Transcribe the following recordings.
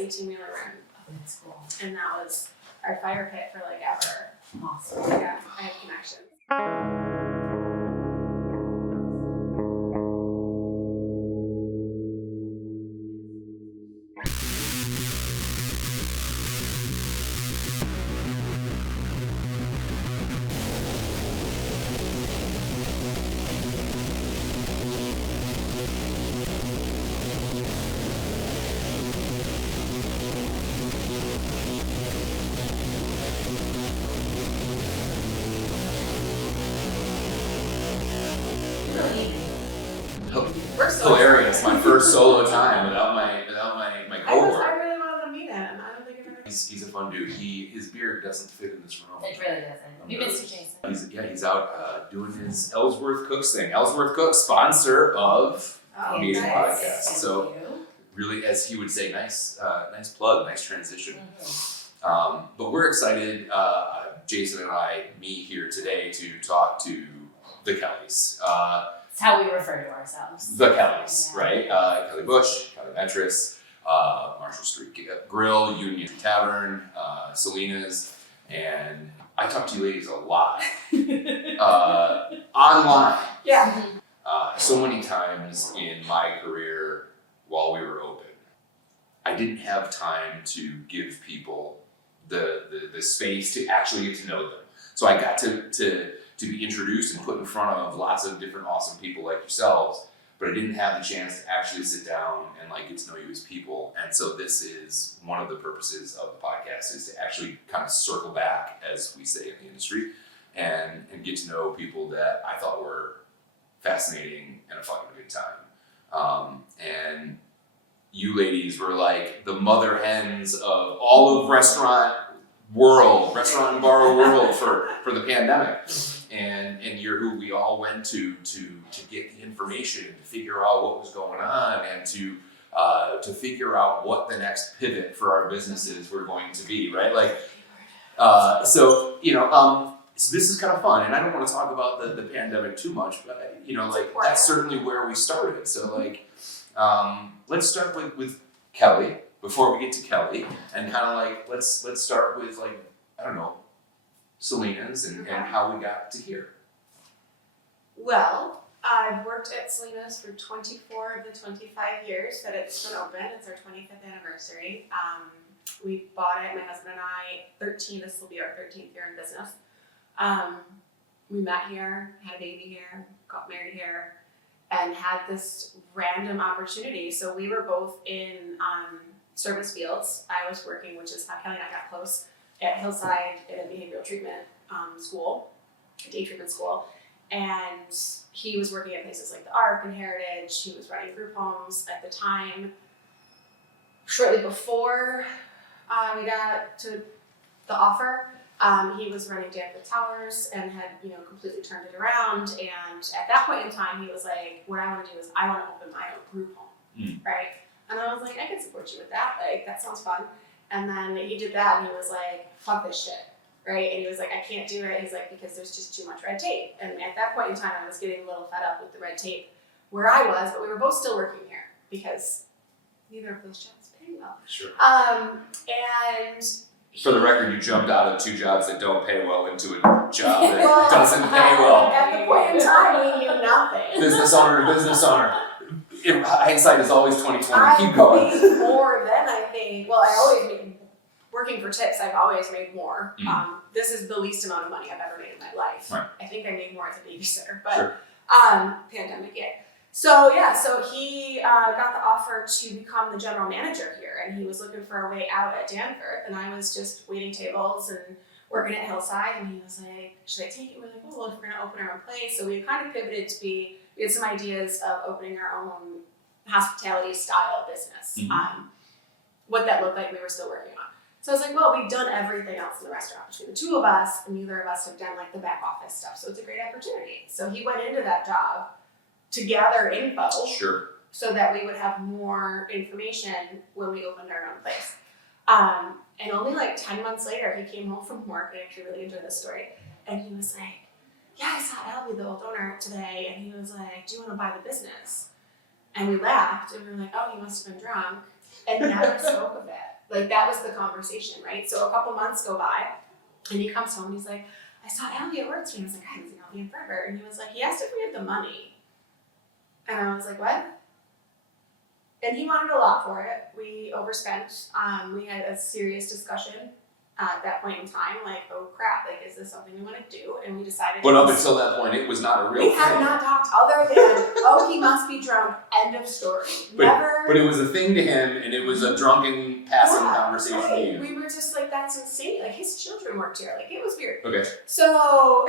18-wheeler room. Oh, that's cool. And that was our fire pit for like ever. Awesome. Yeah, I have connections. We're so Hilarious. excited. My first solo time without my cohort. I really wanted to meet him. I don't think I've ever. He's a fun dude. His beard doesn't fit in this room. It really doesn't. We miss you, Jason. He's out doing his Ellsworth Cooks thing. Ellsworth Cooks, sponsor of Meeting nice. Podcast. So really, as he would say, nice plug, nice transition. Mm-hmm. But we're excited. Jason and I meet here today to talk to the Kellys. It's how we refer to ourselves. The Kellys, Yeah. right? Kelly Bush, Kelly Metras, Marshall Street Grill, Union Tavern, Selena's, and I talk to you ladies a lot online. Yeah. So many times in my career while we were open, I didn't have time to give people the space to actually get to know them. So I got to be introduced and put in front of lots of different awesome people like yourselves, but I didn't have the chance to actually sit down and like get to know you as people. And so this is one of the purposes of the podcast, is to actually kind of circle back, as we say in the industry, and get to know people that I thought were fascinating and a fucking good time. And you ladies were like the mother hens of all of restaurant and bar world for the pandemic. And you're who we all went to get the information, to figure out what was going on, and to figure out what the next pivot for our businesses were going to be, right? Like, so this is kind of fun, and I don't want to talk about the pandemic too much, but that's certainly where we started. So let's start with Kelly before we get to Kelly, and kind of like let's start with Selena's and how we got to here. Well, I've worked at Selena's for 24 of the 25 years that it's been open. It's our 25th anniversary. We bought it, my husband and I, this will be our 13th year in business. We met here, had a baby here, got married here, and had this random opportunity. So we were both in service fields. I was working, which is how Kelly and I got close, at Hillside in a behavioral treatment school, day treatment school. And he was working at places like the Arc and Heritage. He was running group homes at the time. Shortly before we got to the offer, he was running Danforth Towers and had, completely turned it around. And at that point in time, he was like, what I want to do is I want to open my own group home, right? And I was like, I can support you with that. Like, that sounds fun. And then he did that, and he was like, fuck this shit, right? And he was like, I can't do it. He's like, because there's just too much red tape. And at that point in time, I was getting a little fed up with the red tape where I was, but we were both still working here because neither of those jobs pay well. Sure. And For the record, you jumped out of two jobs that don't pay well into a job that doesn't pay well. At the point in time, we knew nothing. Business owner to business owner. Hindsight is always 20/20. Keep going. I made more than I think. Well, I always made, working for tips, I've always made more. This is the least amount of money I've ever made in my life. Right. I think I made more as a babysitter, but Sure. Pandemic hit. So he got the offer to become the general manager here, and he was looking for a way out at Danforth, and I was just waiting tables and working at Hillside, and he was like, should I take it? We're like, well, if we're gonna open our own place. So we kind of pivoted to we had some ideas of opening our own hospitality style business. What that looked like, we were still working on. So I was like, well, we've done everything else in the restaurant between the two of us, and neither of us have done like the back office stuff. So it's a great opportunity. So he went into that job to gather info, Sure. so that we would have more information when we opened our own place. And only like 10 months later, he came home from work. I actually really enjoyed this story. And he was like, yeah, I saw Albie, the old owner, today. And he was like, do you want to buy the business? And we laughed, and we were like, oh, he must have been drunk. And never spoke of it. Like that was the conversation, right? So a couple months go by and he comes home and he's like, I saw Elliot work today. I was like, I haven't seen Elliot in forever. And he was like, he asked if we had the money. And I was like, what? And he wanted a lot for it. We overspent. We had a serious discussion at that point in time, like, oh crap, like, is this something we want to do? And we decided. But up until that point, it was not a real we thing. had not talked other than, oh, he must be drunk. End of story. Never. But it was a thing to him, and it was a drunken passing conversation to you. We were just like, that's insane. Like his children worked here. Like it was weird. Okay. So,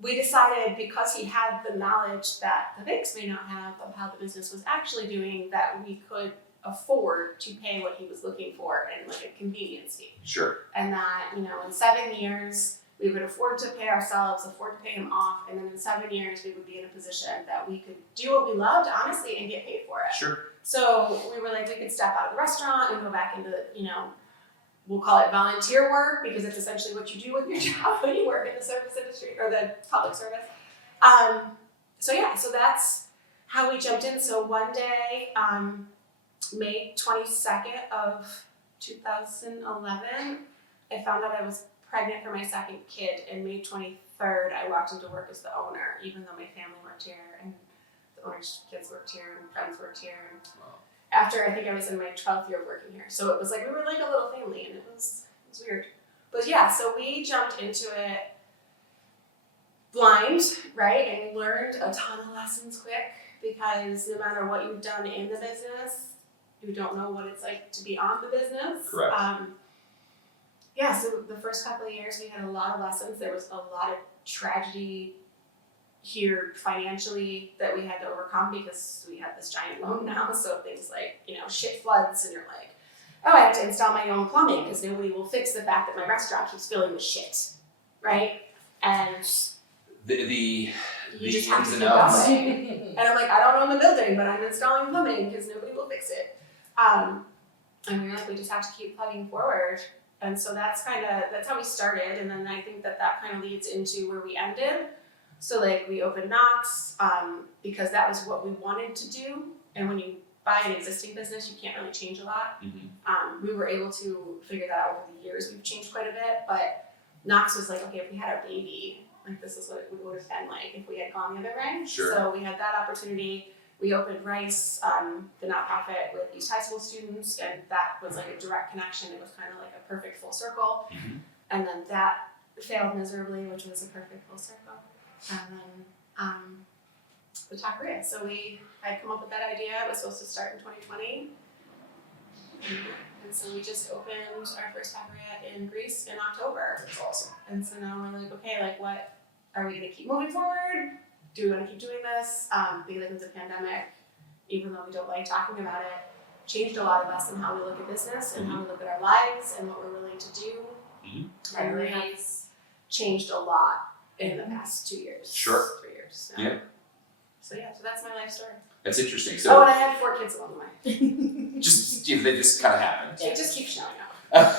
we decided because he had the knowledge that the banks may not have of how the business was actually doing, that we could afford to pay what he was looking for in like a convenience fee. Sure. And that, you know, in 7 years, we would afford to pay ourselves, afford to pay him off, and then in 7 years, we would be in a position that we could do what we loved, honestly, and get paid for it. Sure. So we were like, we could step out of the restaurant and go back into, you know, we'll call it volunteer work because it's essentially what you do with your job when you work in the service industry or the public service. So that's how we jumped in. So one day, May 22nd of 2011, I found out I was pregnant for my second kid, and May 23rd, I walked into work as the owner, even though my family worked here and the owner's kids worked here and friends worked here. And after I think I was in my 12th year of working here, so it was like we were like a little family, and it was weird. But yeah, so we jumped into it blind, right, and learned a ton of lessons quick because no matter what you've done in the business, you don't know what it's like to be on the business. Correct. So the first couple of years we had a lot of lessons. There was a lot of tragedy here financially that we had to overcome because we had this giant loan now. So things like, you know, shit floods and you're like, oh, I have to install my own plumbing because nobody will fix the fact that my restaurant keeps filling with shit, right? And The you just have to ins keep and outs. going. And I'm like, I don't own the building, but I'm installing plumbing because nobody will fix it. And we were like, we just have to keep plugging forward. And so that's how we started. And then I think that kind of leads into where we ended. So like we opened Knox, because that was what we wanted to do. And when you buy an existing business, you can't really change a lot. Mm-hmm. We were able to figure that out over the years. We've changed quite a bit, but Knox was like, okay, if we had our baby, like this is what it would have been like if we had gone the other way. Sure. So we had that opportunity. We opened Rice, the nonprofit with East High School students, and that was like a direct connection. It was kind of like a perfect full circle. Mm-hmm. And then that failed miserably, which was a perfect full circle. And then the taqueria. So I'd come up with that idea. It was supposed to start in 2020. And so we just opened our first taqueria in Greece in October. That's awesome. And so now we're like, okay, like what, are we gonna keep moving forward? Do we wanna keep doing this? Because it was a pandemic, even though we don't like talking about it, changed a lot of us in how we look at business and how we look at our lives and what we're willing to do. Mm-hmm. And we have changed a lot in the past 2 years. Sure. 3 years. Yeah. So that's my life story. That's interesting. Oh, So and I had 4 kids along the way. they just kind of happened. It just keeps showing up.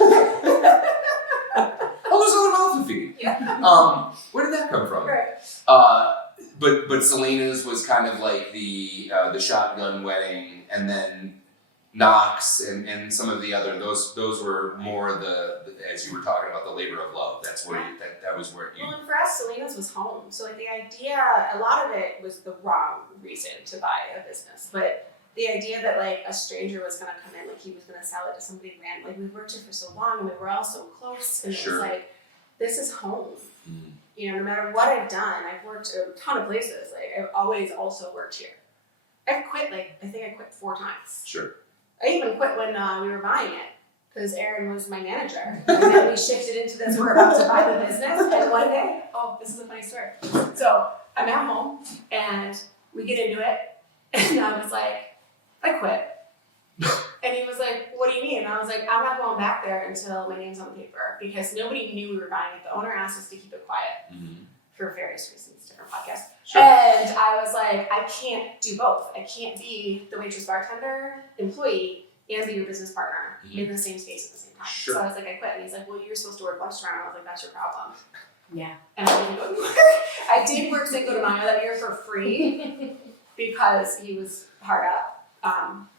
Oh, there's another mouth to feed. Yeah. Where did that come from? Right. But Selena's was kind of like the shotgun wedding, and then Knox and some of the other those were more the as you were talking about the labor of love. That's where that was where you. Well, and for us, Selena's was home. So like the idea, a lot of it was the wrong reason to buy a business, but the idea that like a stranger was gonna come in, like he was gonna sell it to somebody random, like we worked here for so long and we were all so close, and Sure. it was like, this is home. Mm. You know, no matter what I've done, I've worked a ton of places. Like I've always also worked here. I've quit I think I quit 4 times. Sure. I even quit when we were buying it because Aaron was my manager. And then we shifted into this, we're about to buy the business. And one day, this is a funny story. So I'm at home and we get into it. And I was like, I quit. And he was like, what do you mean? And I was like, I'm not going back there until my name's on the paper because nobody knew we were buying it. The owner asked us to keep it quiet for various reasons, different podcasts. Sure. And I was like, I can't do both. I can't be the waitress, bartender, employee, and be your business partner in the same space at the same time. Sure. So I was like, I quit. And he's like, well, you're supposed to work lunch tomorrow. I was like, that's your problem. Yeah. And I didn't go to work. I did work Cinco de Mayo that year for free because he was hard up.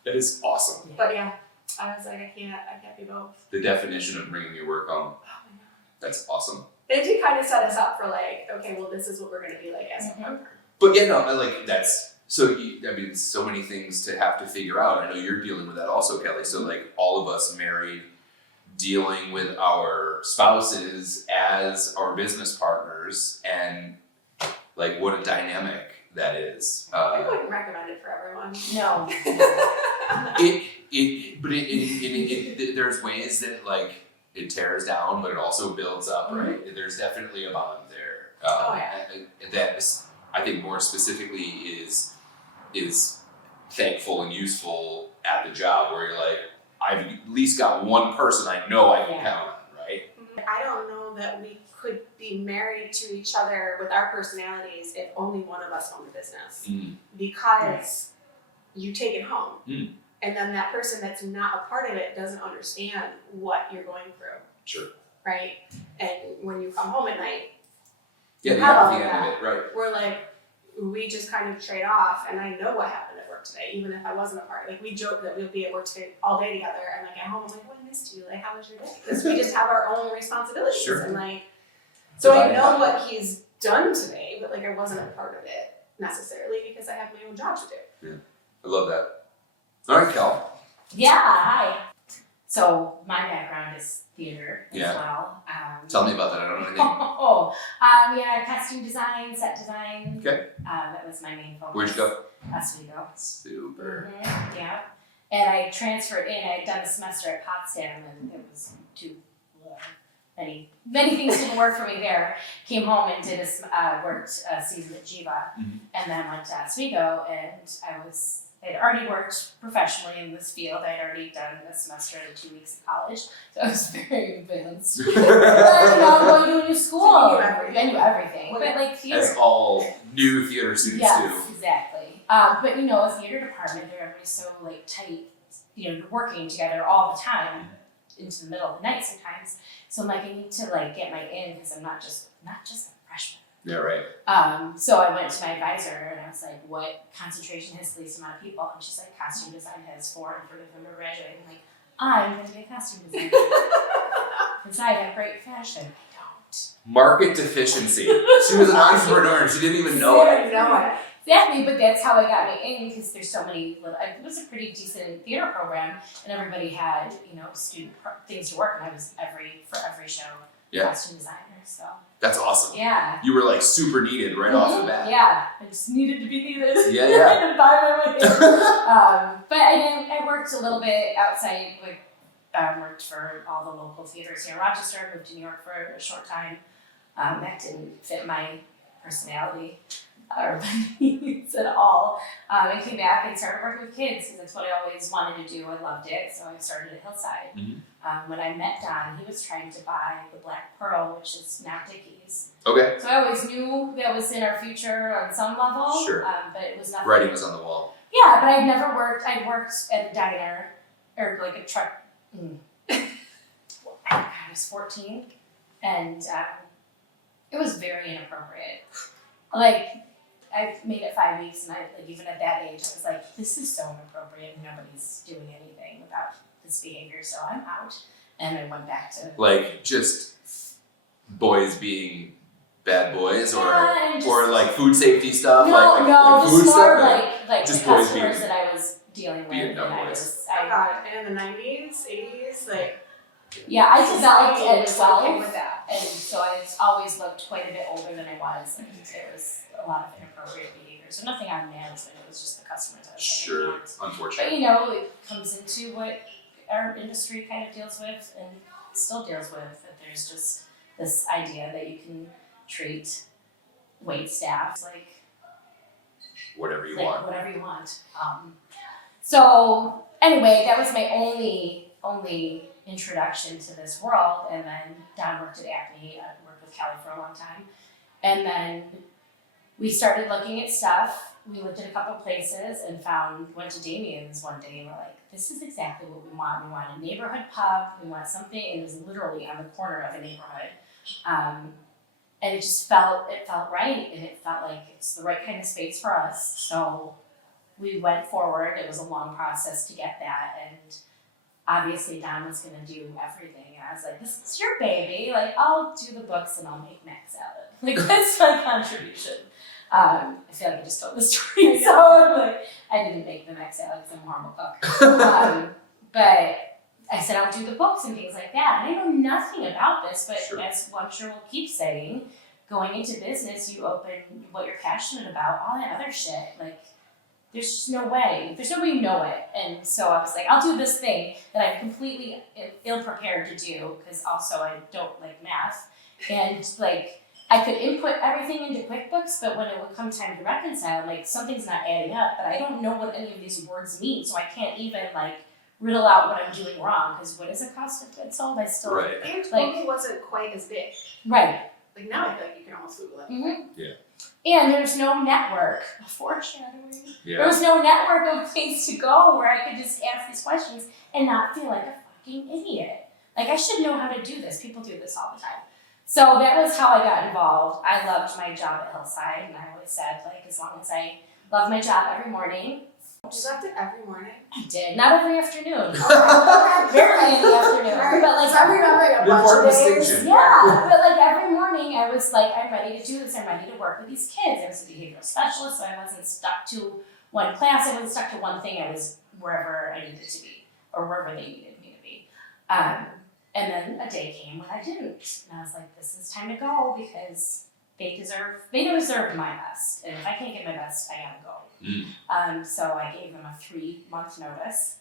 That is awesome. But yeah, I was like, I can't be both. The definition of bringing your work home. Oh my God. That's awesome. They did kind of set us up for like, okay, well, this is what we're going to be like as a partner. But yeah, no, like that's so. I mean, so many things to have to figure out. I know you're dealing with that also, Kelly. So like all of us married, dealing with our spouses as our business partners, and like what a dynamic that is. I wouldn't recommend it for everyone. No. There's ways that like it tears down, but it also builds up, right? There's definitely a bond there. Oh, yeah. And that is, I think more specifically is thankful and useful at the job where you're like, I've at least got one person I know I can count on, right? I don't know that we could be married to each other with our personalities if only one of us owned the business. Because you take it home. And then that person that's not a part of it doesn't understand what you're going through. Sure. Right? And when you come home at night, Yeah, the have all empathy of end that. of it, right. We're like, we just kind of trade off, and I know what happened at work today, even if I wasn't a part. Like, we joke that we'll be at work today all day together, and like at home, I'm like, oh, I missed you. Like, how was your day? Because we just have our own responsibilities. Sure. And like, so I Divided know up. what he's done today, but like, I wasn't a part of it necessarily because I have my own job to do. I love that. All right, Cal. Yeah, hi. So my background is theater as Yeah. well. Tell me about that. I don't know anything. Yeah, costume design, set design. Okay. That was my main focus. Where'd you go? Oswego. Super. Yeah. And I transferred in. I had done a semester at Potsdam, and it was too many things didn't work for me there. Came home and did worked a season at Jiva, and then went to Oswego, and I'd already worked professionally in this field. I'd already done a semester and 2 weeks of college, so I was very advanced. I'm going to a new school. So you knew everything. I knew everything, but like theater. As all new theater students Yes, exactly. But a theater department, everybody's so like tight. You're working together all the time into the middle of the night sometimes. So I'm like, I need to like get my in because I'm not just a freshman. Yeah, right. So I went to my advisor and I was like, what concentration has the least amount of people? And she's like, costume design has 4 and 3 of them are graduating. I'm like, I'm going to be a costume designer. Because I have great fashion. I don't. Market deficiency. She was an entrepreneur and she didn't even know it. Exactly, but that's how I got my in because there's so many it was a pretty decent theater program and everybody had, student things to work and I was for every show costume designer, so. That's awesome. Yeah. You were like super needed right off the bat. Yeah, I just needed to be needed. Yeah, yeah. I didn't buy my way in. But I worked a little bit outside, worked for all the local theaters here in Rochester, moved to New York for a short time. That didn't fit my personality or my needs at all. I came back and started working with kids because that's what I always wanted to do. I loved it, so I started at Hillside. When I met Don, he was trying to buy the Black Pearl, which is now Dickies. Okay. So I always knew that was in our future on some level, Sure. but it was nothing. Writing was on the wall. Yeah, but I'd never worked. I'd worked at a diner or like a truck. I was 14, and it was very inappropriate. Like, I've made it 5 weeks, and even at that age, I was like, this is so inappropriate. Nobody's doing anything without this behavior, so I'm out. And I went back to Like just boys being bad boys, Yeah, or like food safety stuff. no, like just food more stuff. like just the boys customers being- that I was dealing with. being dumb and boys. Oh God, and in the 90s, 80s, like. I developed society at was 12. okay with that. And so I always looked quite a bit older than I was, and there was a lot of inappropriate behavior. So nothing on management, it was just the customers I was Sure, hanging out. unfortunately. But it comes into what our industry kind of deals with and still deals with, that there's just this idea that you can treat wait staff like Whatever you like want. whatever you want. So anyway, that was my only introduction to this world, and then Don worked at Acme. I worked with Kelly for a long time, and then we started looking at stuff. We looked at a couple places and went to Damien's one day and we're like, this is exactly what we want. We want a neighborhood pub. We want something, and it was literally on the corner of a neighborhood. And it just felt right, and it felt like it's the right kind of space for us. So we went forward. It was a long process to get that, and obviously Don was gonna do everything, and I was like, this is your baby, like I'll do the books and I'll make mac salad. Like that's my contribution. I feel like I just told the story, so I'm like, I didn't make the mac salad because I'm a horrible cook. But I said I'll do the books and things like that. And I know nothing about this, but Sure. as I'm sure we'll keep saying, going into business, you open what you're passionate about, all that other shit. Like, there's just no way. There's no way you know it. And so I was like, I'll do this thing that I'm completely ill-prepared to do, because also I don't like math. And like, I could input everything into QuickBooks, but when it would come time to reconcile, like something's not adding up, but I don't know what any of these words mean, so I can't even like riddle out what I'm doing wrong, because what is a cost of goods sold? I still Right. And Like- Google wasn't quite as big. Right. Like now I feel like you can almost Google it. Mm-hmm. Yeah. And there's no network. Foreshadowing. There Yeah. was no network of place to go where I could just ask these questions and not feel like a fucking idiot. Like I should know how to do this. People do this all the time. So that was how I got involved. I loved my job at Hillside, and I always said, like, as long as I love my job every morning. You left it every morning. I did. Not every afternoon. Okay. Barely in the afternoon. Right. But like So I'm remembering a bunch Important of days. distinction. yeah, but like every morning I was like, I'm ready to do this, I'm ready to work with these kids. I was a behavioral specialist, so I wasn't stuck to one class, I wasn't stuck to one thing, I was wherever I needed to be, or wherever they needed me to be. And then a day came when I didn't. And I was like, this is time to go, because they deserve my best. And if I can't get my best, I gotta go. So I gave them a 3-month notice,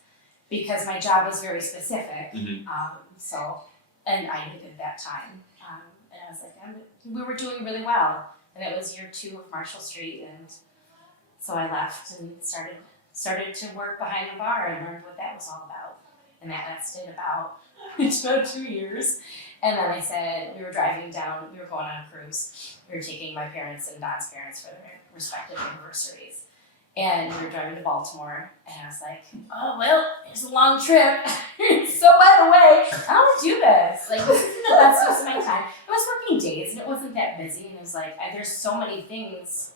because my job was very specific. Mhm. And I needed that time. And I was like, we were doing really well. And it was year 2 of Marshall Street. And so I left and started to work behind the bar and learned what that was all about. And that lasted about 2 years. And then I said, we were driving down, we were going on a cruise. We were taking my parents and Don's parents for their respective anniversaries. And we were driving to Baltimore, and I was like, oh, well, it's a long trip. So by the way, I want to do this. Like, this isn't the best use of my time. I was working days, and it wasn't that busy, and it was like, there's so many things.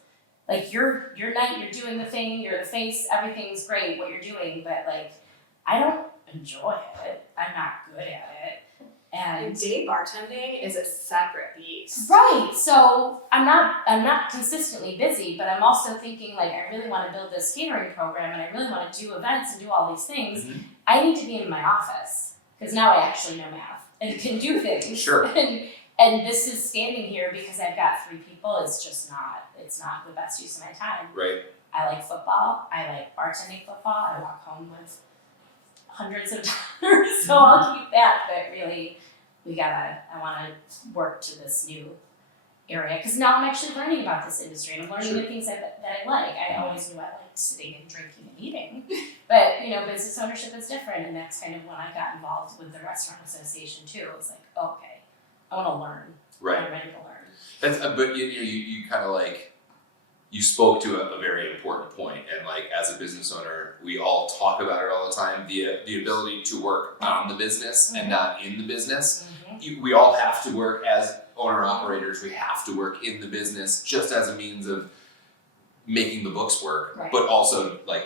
Like, your night, you're doing the thing, you're the face, everything's great, what you're doing, but like, I don't enjoy it. I'm not good at it. And day bartending is a separate beast. right, so I'm not consistently busy, but I'm also thinking like I really want to build this catering program and I really want to do events and do all these things. Mhm. I need to be in my office because now I actually know math and can do things. Sure. And this is standing here because I've got 3 people. It's not the best use of my time. Right. I like football. I like bartending football. I walk home with hundreds of dollars, so I'll keep that. But really, I want to work to this new area because now I'm actually learning about this industry and I'm learning the things that I like. I always knew I liked sitting and drinking and eating, but business ownership is different, and that's kind of when I got involved with the restaurant association too. It was like, okay, I want to learn. Right. I'm ready to learn. That's but you kind of like you spoke to a very important point, and like as a business owner, we all talk about it all the time, the ability to work on the business and not in the business. We all have to work as owner operators. We have to work in the business just as a means of making the books work, Right. but also like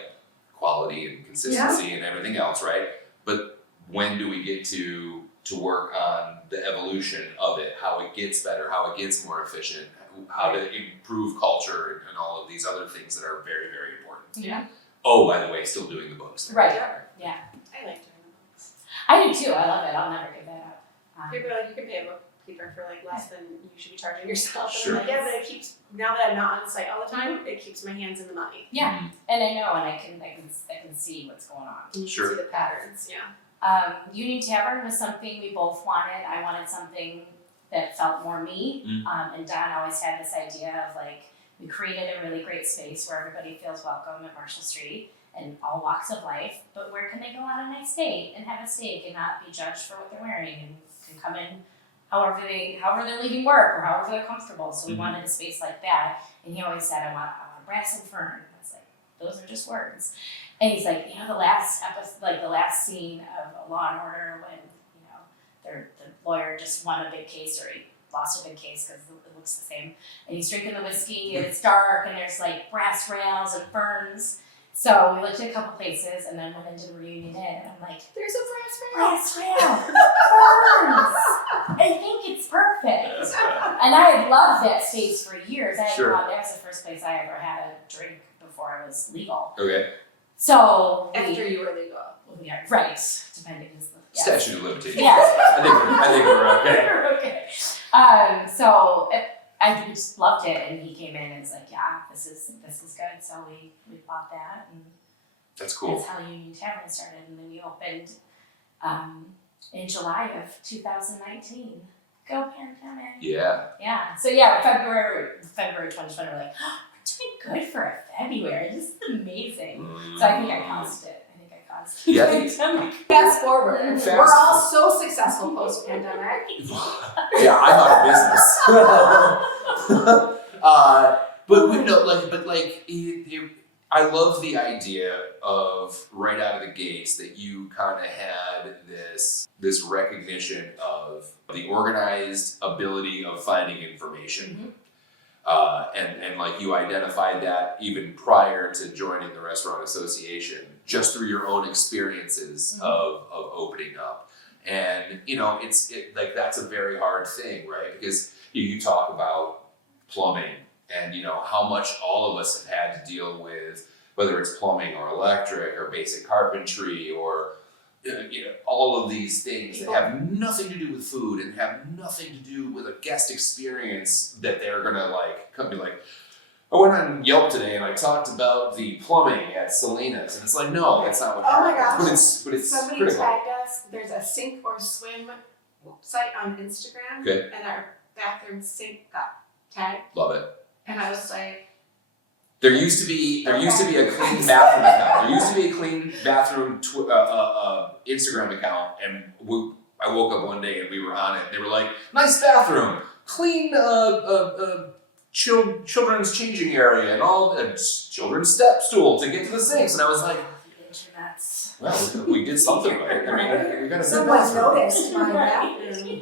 quality and consistency and everything else, right? But when do we get to work on the evolution of it, how it gets better, how it gets more efficient, how to improve culture and all of these other things that are very, very important. Yeah. Oh, by the way, still doing the books. Right. Yeah. I like doing the books. I do too. I love it. I'll never give that up. People are like, you can pay a bookkeeper for like less than you should be charging yourself. And Sure. I'm like, yeah, but it keeps, now that I'm not on site all the time, it keeps my hands in the money. Yeah, and I know, and I can see what's going on. You Sure. can see the patterns, yeah. Union Tavern was something we both wanted. I wanted something that felt more me. And Don always had this idea of like, we created a really great space where everybody feels welcome at Marshall Street and all walks of life, but where can they go on a nice date and have a steak and not be judged for what they're wearing and can come in however they're leaving work or however they're comfortable. So we wanted a space like that. And he always said, I want brass and fern. I was like, those are just words. And he's like, the last episode, like the last scene of Law and Order when, the lawyer just won a big case, or he lost a big case because it looks the same. And he's drinking the whiskey and it's dark and there's like brass rails and ferns. So we looked at a couple places and then went into the reunion inn and I'm like, There's a brass rail. brass rail, ferns. I think it's perfect. And I had loved that space for years. I had Sure. gone, that was the first place I ever had a drink before I was legal. Okay. So After you were legal. yeah, right, depending on the Statute of limitations. Yeah. I think we're okay. We're okay. I just loved it, and he came in and was like, "Yeah, this is good." So we bought that, and That's cool. that's how Union Tavern started. And then we opened in July of 2019. Go pandemic! Yeah. Yeah. So yeah, February 2020. We're like, oh, we're doing good for a February. This is amazing. So I think I caused it. Yeah. Pandemic. Fast forward. Fast We're all so successful post-pandemic. Yeah, I'm out of business. But we know, I love the idea of right out of the gates that you kind of had this recognition of the organized ability of finding information. And like you identified that even prior to joining the Restaurant Association, just through your own experiences of opening up. And it's that's a very hard thing, right? Because you talk about plumbing and how much all of us have had to deal with, whether it's plumbing or electric or basic carpentry or all of these things that have nothing to do with food and have nothing to do with a guest experience that they're gonna come be like, I went on Yelp today and I talked about the plumbing at Selena's, and it's like, no, that's not what Oh my happened. gosh. But it's Somebody critical. tagged us. There's a sink or swim site on Instagram, Okay. and our bathroom sink got tagged, Love it. and I was like, There used to be a clean bathroom account. There used to be a clean bathroom Instagram account, and I woke up one day and we were on it. They were like, "Nice bathroom, clean children's changing area, and all the children's step stool to get to the sinks." And I was like, Internet's. "Well, we did something right. I mean, we got a good someone bathroom." noticed my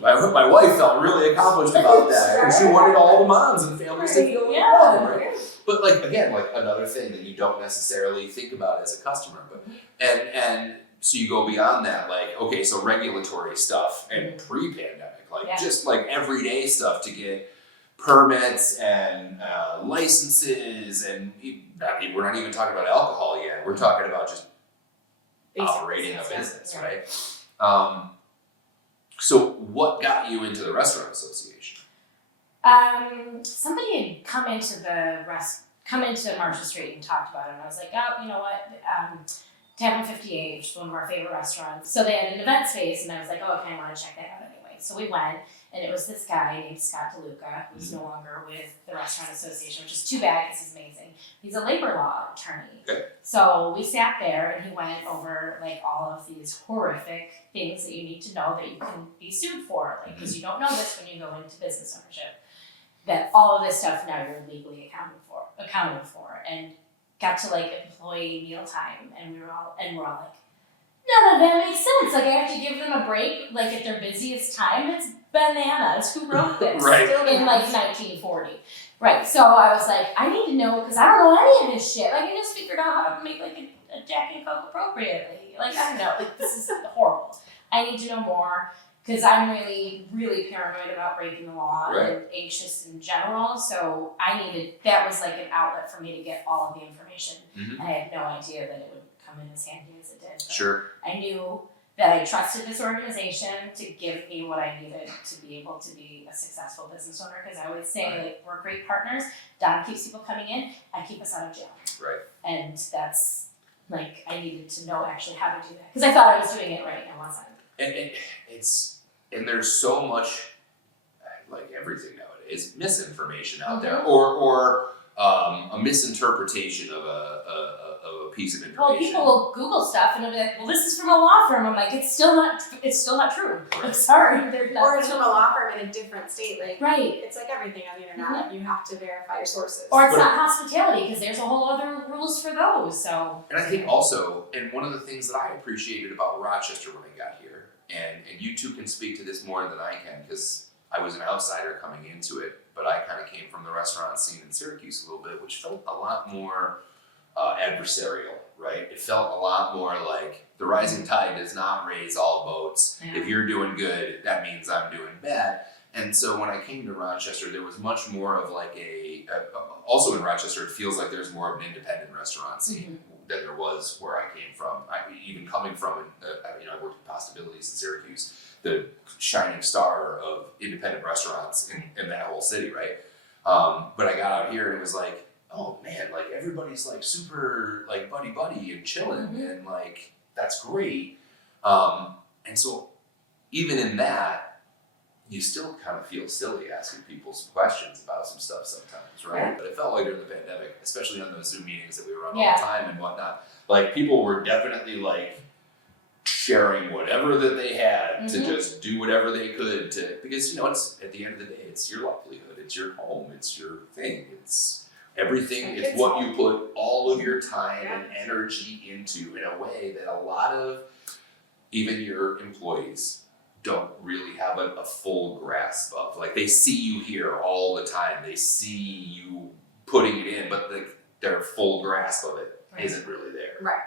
bathroom. My wife felt really accomplished about that, and she wanted all the moms and families to feel welcome, right? But again, another thing that you don't necessarily think about as a customer, but and so you go beyond that, okay, so regulatory stuff and pre-pandemic, just everyday stuff to get permits and licenses, and we're not even talking about alcohol yet. We're talking about just operating a business, right? So what got you into the Restaurant Association? Somebody had come into Marshall Street and talked about it, and I was like, oh, you know what? Tavern 58, which is one of our favorite restaurants. So they had an event space, and I was like, oh, okay, I want to check that out anyway. So we went, and it was this guy named Scott DeLuca, who's no longer with the Restaurant Association, which is too bad because he's amazing. He's a labor law attorney. Okay. So we sat there, and he went over all of these horrific things that you need to know that you can be sued for, because you don't know this when you go into business ownership. That all of this stuff now you're legally accountable for, and got to employee mealtime, and we're all like, none of that makes sense. I have to give them a break at their busiest time. It's bananas. Who wrote this? Right. In 1940. Right. So I was like, I need to know, because I don't know any of this shit. I just figured out how to make a Jack and Coke appropriately. I don't know. This is horrible. I need to know more. Because I'm really, really paranoid about breaking the law and anxious in general. So that was an outlet for me to get all of the information. And I had no idea that it would come in as handy as it did. But Sure. I knew that I trusted this organization to give me what I needed to be able to be a successful business owner. Because I always say, we're great partners. Don keeps people coming in. I keep us out of jail. Right. And that's, I needed to know actually how to do that. Because I thought I was doing it right, and I wasn't. And there's so much, everything nowadays, misinformation out there, or a misinterpretation of a piece of information. Well, people will Google stuff and they'll be like, "Well, this is from a law firm." I'm like, "It's still not true." I'm sorry, they're not. Or it's from a law firm in a different state. Right. It's like everything on the internet. You have to verify your sources. Or it's not hospitality, because there's a whole other rules for those. So. And I think also, and one of the things that I appreciated about Rochester when I got here, and you two can speak to this more than I can, because I was an outsider coming into it, but I kind of came from the restaurant scene in Syracuse a little bit, which felt a lot more adversarial. right? It felt a lot more like the rising tide does not raise all boats. Yeah. If you're doing good, that means I'm doing bad. And so when I came to Rochester, there was much more of like also in Rochester, it feels like there's more of an independent restaurant scene than there was where I came from. Even coming from, I worked at Possibilities in Syracuse, the shining star of independent restaurants in that whole city, right? But I got out here and it was like, oh man, like everybody's like super like buddy and chilling and like that's great. And so even in that, you still kind of feel silly asking people some questions about some stuff sometimes, right? Yeah. But it felt like during the pandemic, especially on those Zoom meetings that we were on Yeah. all the time and whatnot, like people were definitely like sharing whatever that they had to just do whatever they could to, because it's at the end of the day, it's your livelihood, it's your home, it's your thing, it's everything, it's what you put all of your time and energy into in a way that a lot of even your employees don't really have a full grasp of. Like they see you here all the time, they see you putting it in, but their full grasp of it isn't really there. Right.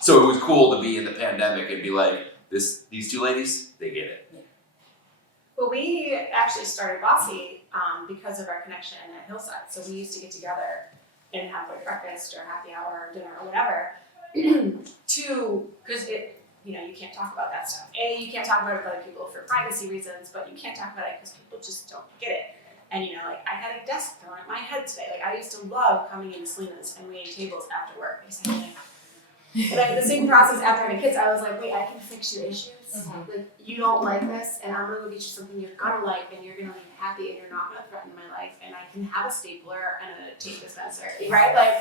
So it was cool to be in the pandemic and be like, these two ladies, they get it. Yeah. Well, we actually started Bossy because of our connection at Hillside. So we used to get together and have like breakfast or happy hour or dinner or whatever. Because you can't talk about that stuff. You can't talk about it with other people for privacy reasons, but you can't talk about it because people just don't get it. And I had a desk thrown at my head today. Like I used to love coming into Selena's and waiting tables after work because and I had the same process after having kids. I was like, wait, I can fix your issues. Like you don't like this, and I'm gonna go get you something you're gonna like, and you're gonna leave happy, and you're not gonna threaten my life, and I can have a stapler and a tape dispenser, right? Like,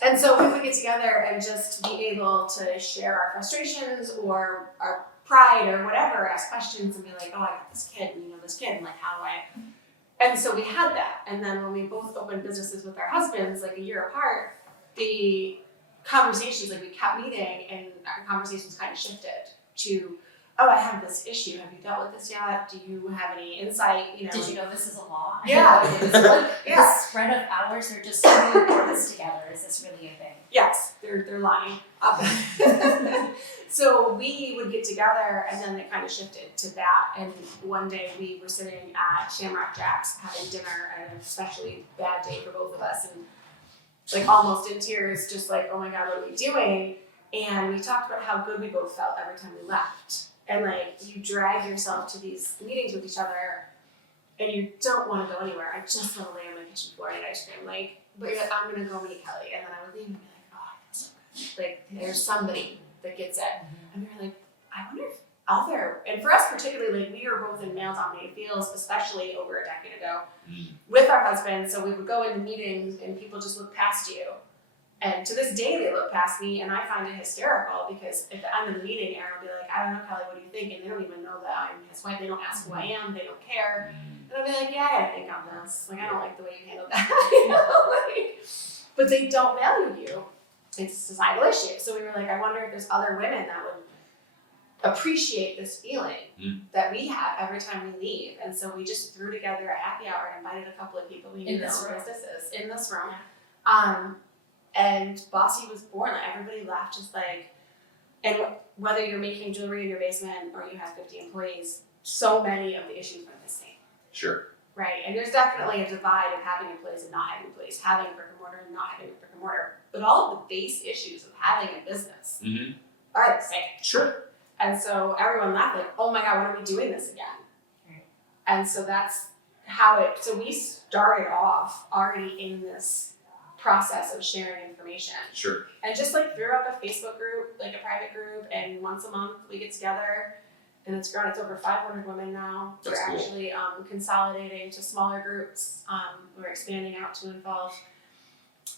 and so we would get together and just be able to share our frustrations or our pride or whatever, ask questions, and be like, oh, I got this kid, and this kid, and like, how do I? And so we had that, and then when we both opened businesses with our husbands, like a year apart, the conversations, like we kept meeting and our conversations kind of shifted to, oh, I have this issue. Have you dealt with this yet? Do you have any insight? Did you know this is a law? Yeah. The spread of hours, they're just so this together. Is this really a thing? Yes, they're lying. So we would get together and then it kind of shifted to that. And one day we were sitting at Shamrock Jack's having dinner, and an especially bad day for both of us, and like almost in tears, just like, oh my God, what are we doing? And we talked about how good we both felt every time we left. And like, you drag yourself to these meetings with each other and you don't want to go anywhere. I just want to lay on my kitchen floor and eat ice cream. Like, but you're like, I'm going to go meet Kelly. And then I would leave and be like, oh, that's so good. Like, there's somebody that gets it. And we were like, I wonder if and for us particularly, like we were both in male-dominated fields, especially over a decade ago, with our husbands. So we would go into meetings and people just look past you. And to this day, they look past me, and I find it hysterical because at the end of the meeting, Aaron will be like, I don't know, Kelly, what do you think? And they don't even know that I'm his wife. They don't ask who I am. They don't care. And I'll be like, yeah, I gotta think on this. Like, I don't like the way you handled that. But they don't value you. It's a societal issue. So we were like, I wonder if there's other women that would appreciate this feeling that we have every time we leave. And so we just threw together a happy hour and invited a couple of people we knew that were businesses in this room. And Bossy was born. Like everybody laughed, just like, and whether you're making jewelry in your basement or you have 50 employees, so many of the issues are the same. Sure. Right. And there's definitely a divide of having employees and not having employees, having a brick and mortar and not having a brick and mortar. But all of the base issues of having a business are the same. Sure. And so everyone laughed, like, oh my God, when are we doing this again? Right. And so that's how so we started off already in this process of sharing information. Sure. And just like threw up a Facebook group, like a private group, and once a month we get together, and it's grown. It's over 500 women now. That's We're cool. actually consolidating to smaller groups. We're expanding out to involve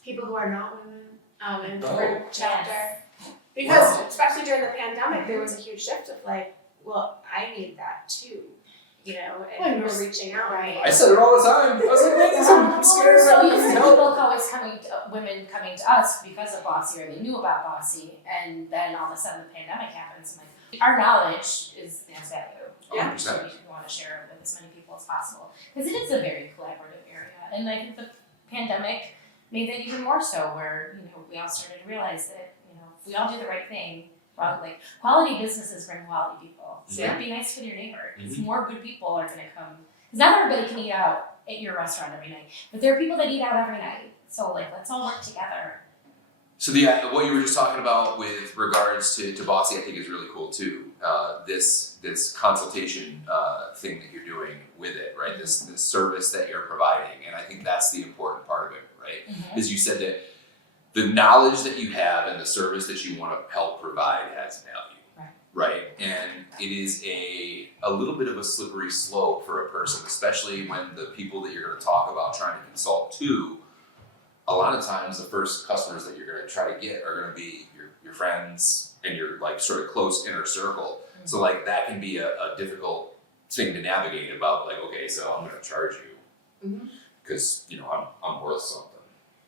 people who are not women in a different chapter. Yes. Because especially during the pandemic, there was a huge shift of like, well, I need that too, and people reaching out. Right. I said it all the time. I was like, ladies, I'm scared So of used to help. people women coming to us because of Bossy, or they knew about Bossy, and then all of a sudden the pandemic happens. And like, our knowledge has value. Yeah. 100%. So we want to share it with as many people as possible because it is a very collaborative area, and I think the pandemic made that even more so, where we all started to realize that if we all do the right thing, well, like quality businesses bring quality people. So Yeah. be nice to your neighbor, because more good people are going to come. Because not everybody can eat out at your restaurant every night, but there are people that eat out every night. So like, let's all work together. So what you were just talking about with regards to Bossy, I think is really cool too. This consultation thing that you're doing with it, right? This service that you're providing, and I think that's the important part of it, right? Is you said that the knowledge that you have and the service that you want to help provide has value, right? And it is a little bit of a slippery slope for a person, especially when the people that you're going to talk about trying to consult to. A lot of times, the first customers that you're going to try to get are going to be your friends and your like sort of close inner circle. So like that can be a difficult thing to navigate about like, okay, so I'm going to charge you because I'm worth something.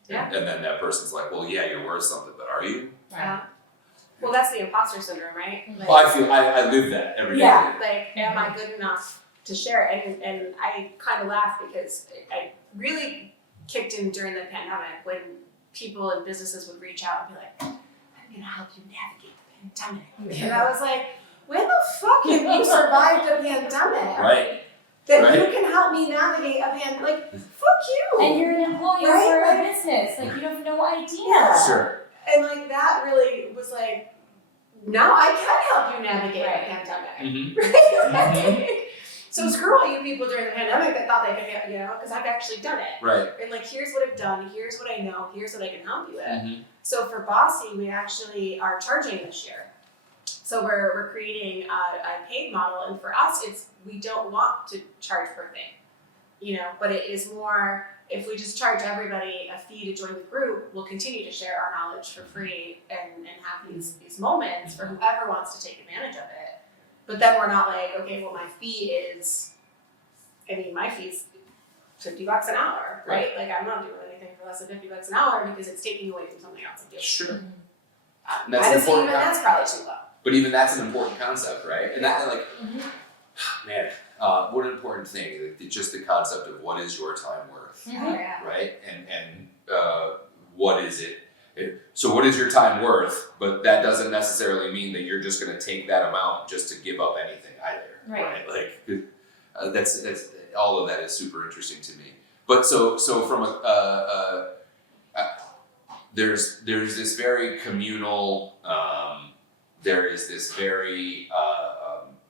Yeah. And then that person's like, well, yeah, you're worth something, but are you? Right. Well, that's the imposter syndrome, right? Like, Well, I live that every day. yeah, like, am I good enough to share it? And I kind of laugh because I really kicked in during the pandemic when people and businesses would reach out and be like, I'm going to help you navigate the pandemic. And I was like, when the fuck have you survived a pandemic? Right. That you can help me navigate a pandemic? Like, fuck you. And you're an employee for a business. Like, you have no idea. Yeah. Sure. And like that really was like, now I can help you navigate a pandemic. Right? So screw all you people during the pandemic that thought they could, because I've actually done it. Right. And like, here's what I've done, here's what I know, here's what I can help you with. So for Bossy, we actually are charging this year. So we're creating a paid model, and for us, we don't want to charge per thing, but it is more, if we just charge everybody a fee to join the group, we'll continue to share our knowledge for free and have these moments for whoever wants to take advantage of it. But then we're not like, okay, well, my fee is $50 an hour, right? Like, I'm not doing anything for less than $50 an hour because it's taking away from something else I'm doing. Sure. That's probably too low. But even that's an important concept, right? And that, like, man, what an important thing. Just the concept of what is your time worth, right? And what is it? So what is your time worth? But that doesn't necessarily mean that you're just going to take that amount just to give up anything either, right? Like that's all of that is super interesting to me. But so from there's this very communal, there is this very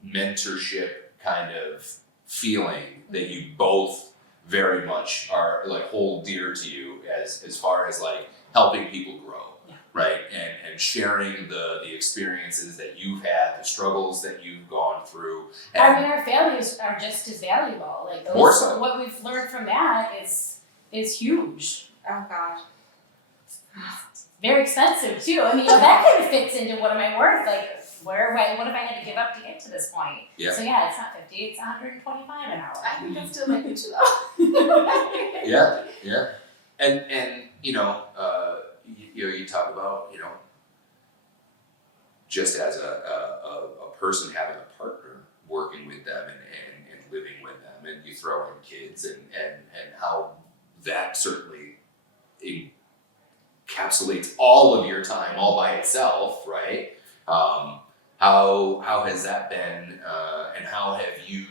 mentorship kind of feeling that you both very much are like hold dear to you as far as like helping people grow, right? And sharing the experiences that you've had, the struggles that you've gone through. And I mean, our failures are just as valuable. Like more so. What we've learned from that is huge. Oh gosh. Very expensive too. I mean, that kind of fits into what am I worth? Like, what have I had to give up to get to this point? Yeah. So yeah, it's not 50, it's 125 an hour. I think that's still might be too low. Yeah. And you talk about, just as a person having a partner working with them and living with them, and you throw in kids and how that certainly encapsulates all of your time all by itself, right? How has that been, and how have you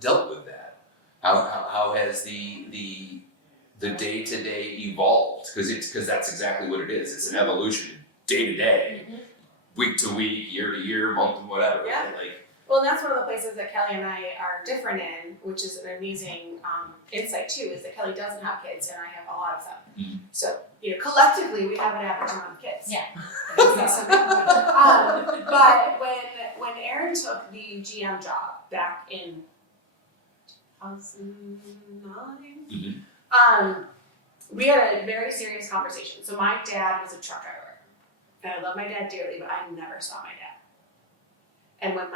dealt with that? How has the day-to-day evolved? Because that's exactly what it is. It's an evolution, day to day, week to week, year to year, month to whatever. Yeah. Like, Well, that's one of the places that Kelly and I are different in, which is an amazing insight too, is that Kelly doesn't have kids and I have a lot of them. So, collectively we have an average amount of kids. Yeah. But when Erin took the GM job back in 2009, we had a very serious conversation. So my dad was a truck driver. And I love my dad dearly, but I never saw my dad. And when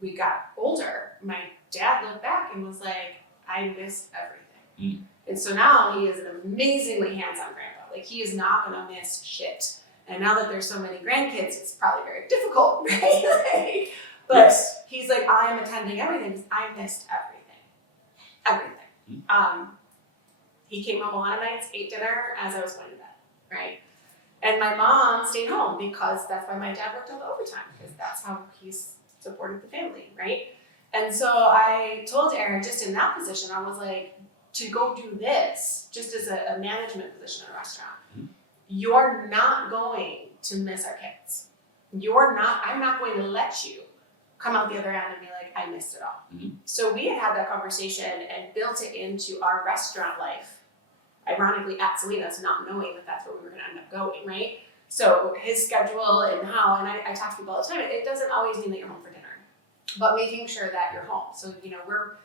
we got older, my dad looked back and was like, I missed everything. And so now he is an amazingly hands-on grandpa. Like, he is not gonna miss shit. And now that there's so many grandkids, it's probably very difficult, right? But he's like, I am attending everything because I missed everything. Everything. He came home a lot of nights, ate dinner as I was going to bed, right? And my mom stayed home because that's why my dad worked all the overtime, because that's how he's supported the family, right? And so I told Aaron, just in that position, I was like, to go do this, just as a management position in a restaurant, you're not going to miss our kids. I'm not going to let you come out the other end and be like, I missed it all. So we had that conversation and built it into our restaurant life, ironically at Selena's, not knowing that that's where we were gonna end up going, right? So his schedule and how, and I talk to people all the time, it doesn't always mean that you're home for dinner, but making sure that you're home. So, we're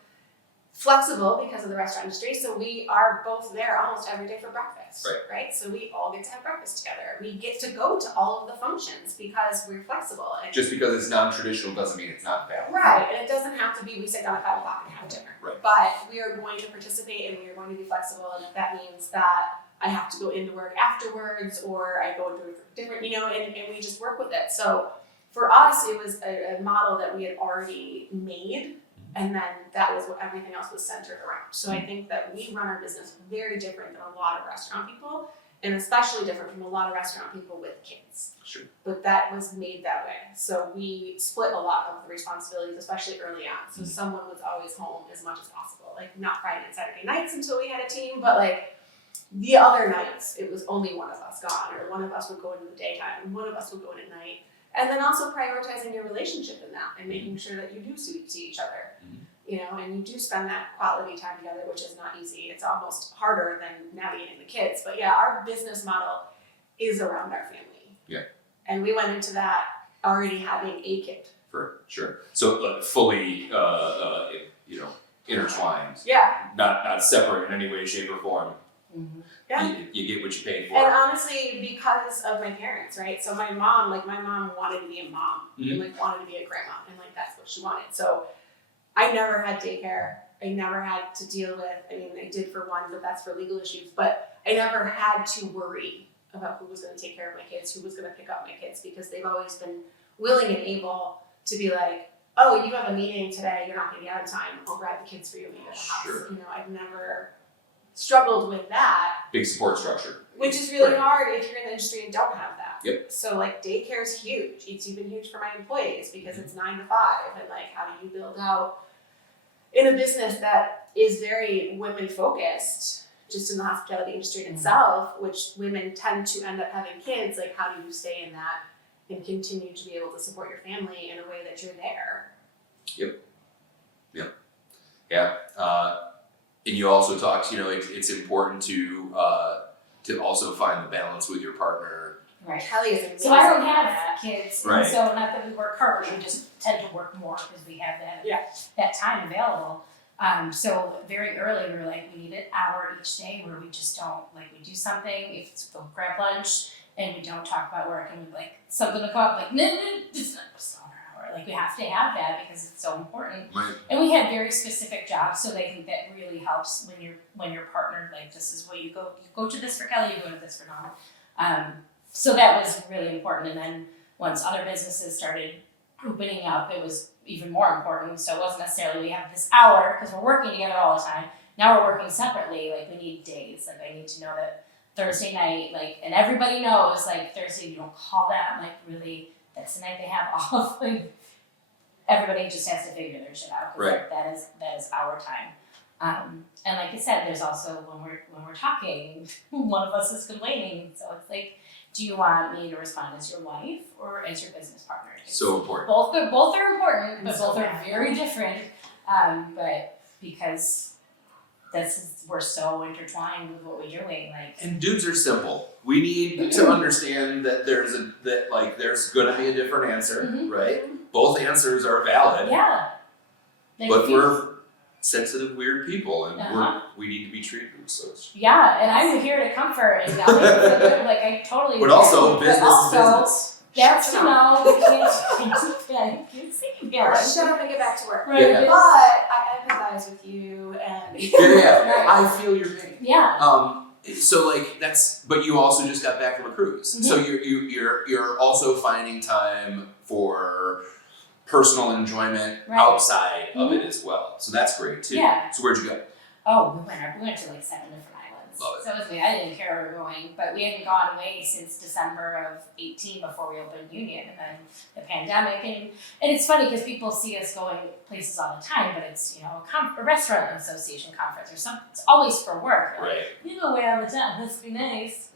flexible because of the restaurant industry, so we are both there almost every day for breakfast, right? So we all get to have breakfast together. We get to go to all of the functions because we're flexible. And Just because it's non-traditional doesn't mean it's not valid. right, and it doesn't have to be we sit down at 5 o'clock and have dinner. Right. But we are going to participate and we are going to be flexible, and if that means that I have to go into work afterwards or I go into a different, and we just work with it. So for us, it was a model that we had already made, and then that was what everything else was centered around. So I think that we run our business very different than a lot of restaurant people, and especially different from a lot of restaurant people with kids. Sure. But that was made that way. So we split a lot of the responsibilities, especially early on. So someone was always home as much as possible. Like not Friday and Saturday nights until we had a team, but like the other nights, it was only one of us gone, or one of us would go into the daytime, and one of us would go in at night. And then also prioritizing your relationship in that and making sure that you do see each other, and you do spend that quality time together, which is not easy. It's almost harder than navigating the kids. But yeah, our business model is around our family. Yeah. And we went into that already having a kid. For sure. So fully, intertwined. Yeah. Not separate in any way, shape, or form. Yeah. You get what you paid for. And honestly, because of my parents, right? So my mom wanted to be a mom and wanted to be a grandma, and that's what she wanted. So I never had daycare. I never had to deal with, I did for one, but that's for legal issues, but I never had to worry about who was going to take care of my kids, who was going to pick up my kids, because they've always been willing and able to be like, oh, you have a meeting today, you're not going to be out of time, I'll grab the kids for you and leave at the house. Sure. I've never struggled with that. Big support structure. Which is really hard if you're in the industry and don't have that. Yep. So daycare is huge. It's even huge for my employees because it's 9 to 5, and how do you build out in a business that is very women focused, just in the hospitality industry itself, which women tend to end up having kids, how do you stay in that and continue to be able to support your family in a way that you're there? Yep. Yeah. And you also talked, it's important to also find the balance with your partner. Right. Kelly is amazing. So I don't have kids, Right. and so not that we work hard, we just tend to work more because we have that time available. So very early we were like, we need an hour each day where we just don't, we do something, if it's we'll grab lunch and we don't talk about work, and we something to come up, no, it's not just an hour. We have to have that because it's so important. Right. And we had very specific jobs, so I think that really helps when you're partnered. This is what you go to this for Kelly, you go to this for Donna. So that was really important. And then once other businesses started opening up, it was even more important. So it wasn't necessarily we have this hour because we're working together all the time. Now we're working separately. We need days. I need to know that Thursday night, and everybody knows, Thursday you don't call them. Really, that's the night they have off. Everybody just has to figure their shit out. Right. That is our time. And like I said, there's also when we're talking, one of us is complaining. So it's do you want me to respond as your wife or as your business partner? So important. Both are important, but So both are bad. very different. But because we're so intertwined with what we're doing, And dudes are simple. We need to understand that there's gonna be a different answer, right? Both answers are valid. yeah. But we're sensitive, weird people, and we need to be treated with such. Yeah, and I'm here to comfort and I'll make you feel good. I totally. But also, agree. business But also, is business. That's you can't see Yeah, shut up and get back to work. Right. Yeah. But I empathize with you and Yeah. Right. I feel your pain. Yeah. So but you also just got back from a cruise, so you're also finding time for personal enjoyment outside of it as well. So that's great too. Yeah. So where'd you go? Oh, we went to 7 different islands. Love it. So it was me. I didn't care where we were going, but we hadn't gone away since December of 18 before we opened Union, and then the pandemic. And it's funny because people see us going places all the time, but it's, you know, a restaurant association conference or something. It's always for work. Like, Right. we go away all the time. This would be nice.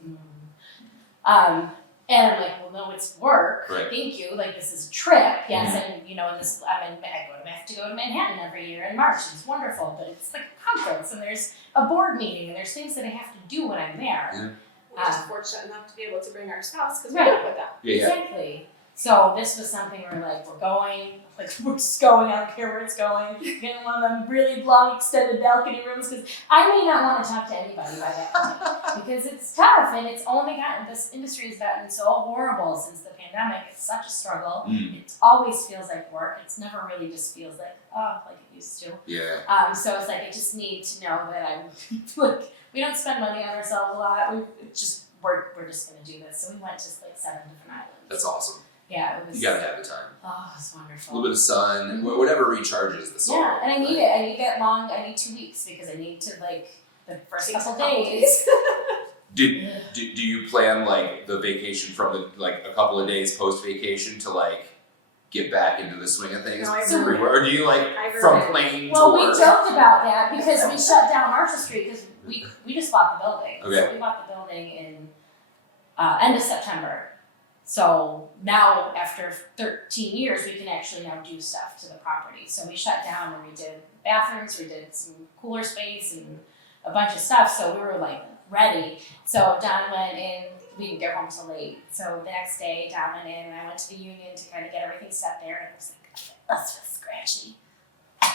And I'm like, well, no, it's work. Right. Thank you. Like, this is a trip. Yes, and you know, I have to go to Manhattan every year in March. It's wonderful, but it's like a conference, and there's a board meeting, and there's things that I have to do when I'm there. Yeah. We're just fortunate enough to be able to bring our spouse because Right. we work with them. Yeah. Exactly. So this was something where like we're going, like we're just going. I don't care where it's going. Getting one of them really long extended balcony rooms because I may not want to talk to anybody by that point because it's tough and it's only gotten, this industry has gotten so horrible since the pandemic. It's such a struggle. It always feels like work. It's never really just feels like like it used to. Yeah. So it's like I just need to know that I'm like, we don't spend money on ourselves a lot. We're just gonna do this. So we went to like 7 different islands. That's awesome. Yeah, it was. You gotta have the time. Oh, it was wonderful. A little bit of sun, whatever recharges the soul. Yeah, and I need it. I need that long. I need 2 weeks because I need to like the first Takes couple a couple days. Do you plan like the vacation from the like a couple of days post vacation to like get back into the swing of things? No, I ruined Or do you like I from ruined it. plane Well, to we work? joked about that because we shut down Marshall Street because we just bought the building. Okay. So we bought the building in end of September. So now, after 13 years, we can actually now do stuff to the property. So we shut down and we did bathrooms, we did some cooler space and a bunch of stuff. So we were like ready. So Don went in, we didn't get home till late. So the next day, Don went in and I went to the Union to kind of get everything set there. And it was like, that's just scratchy.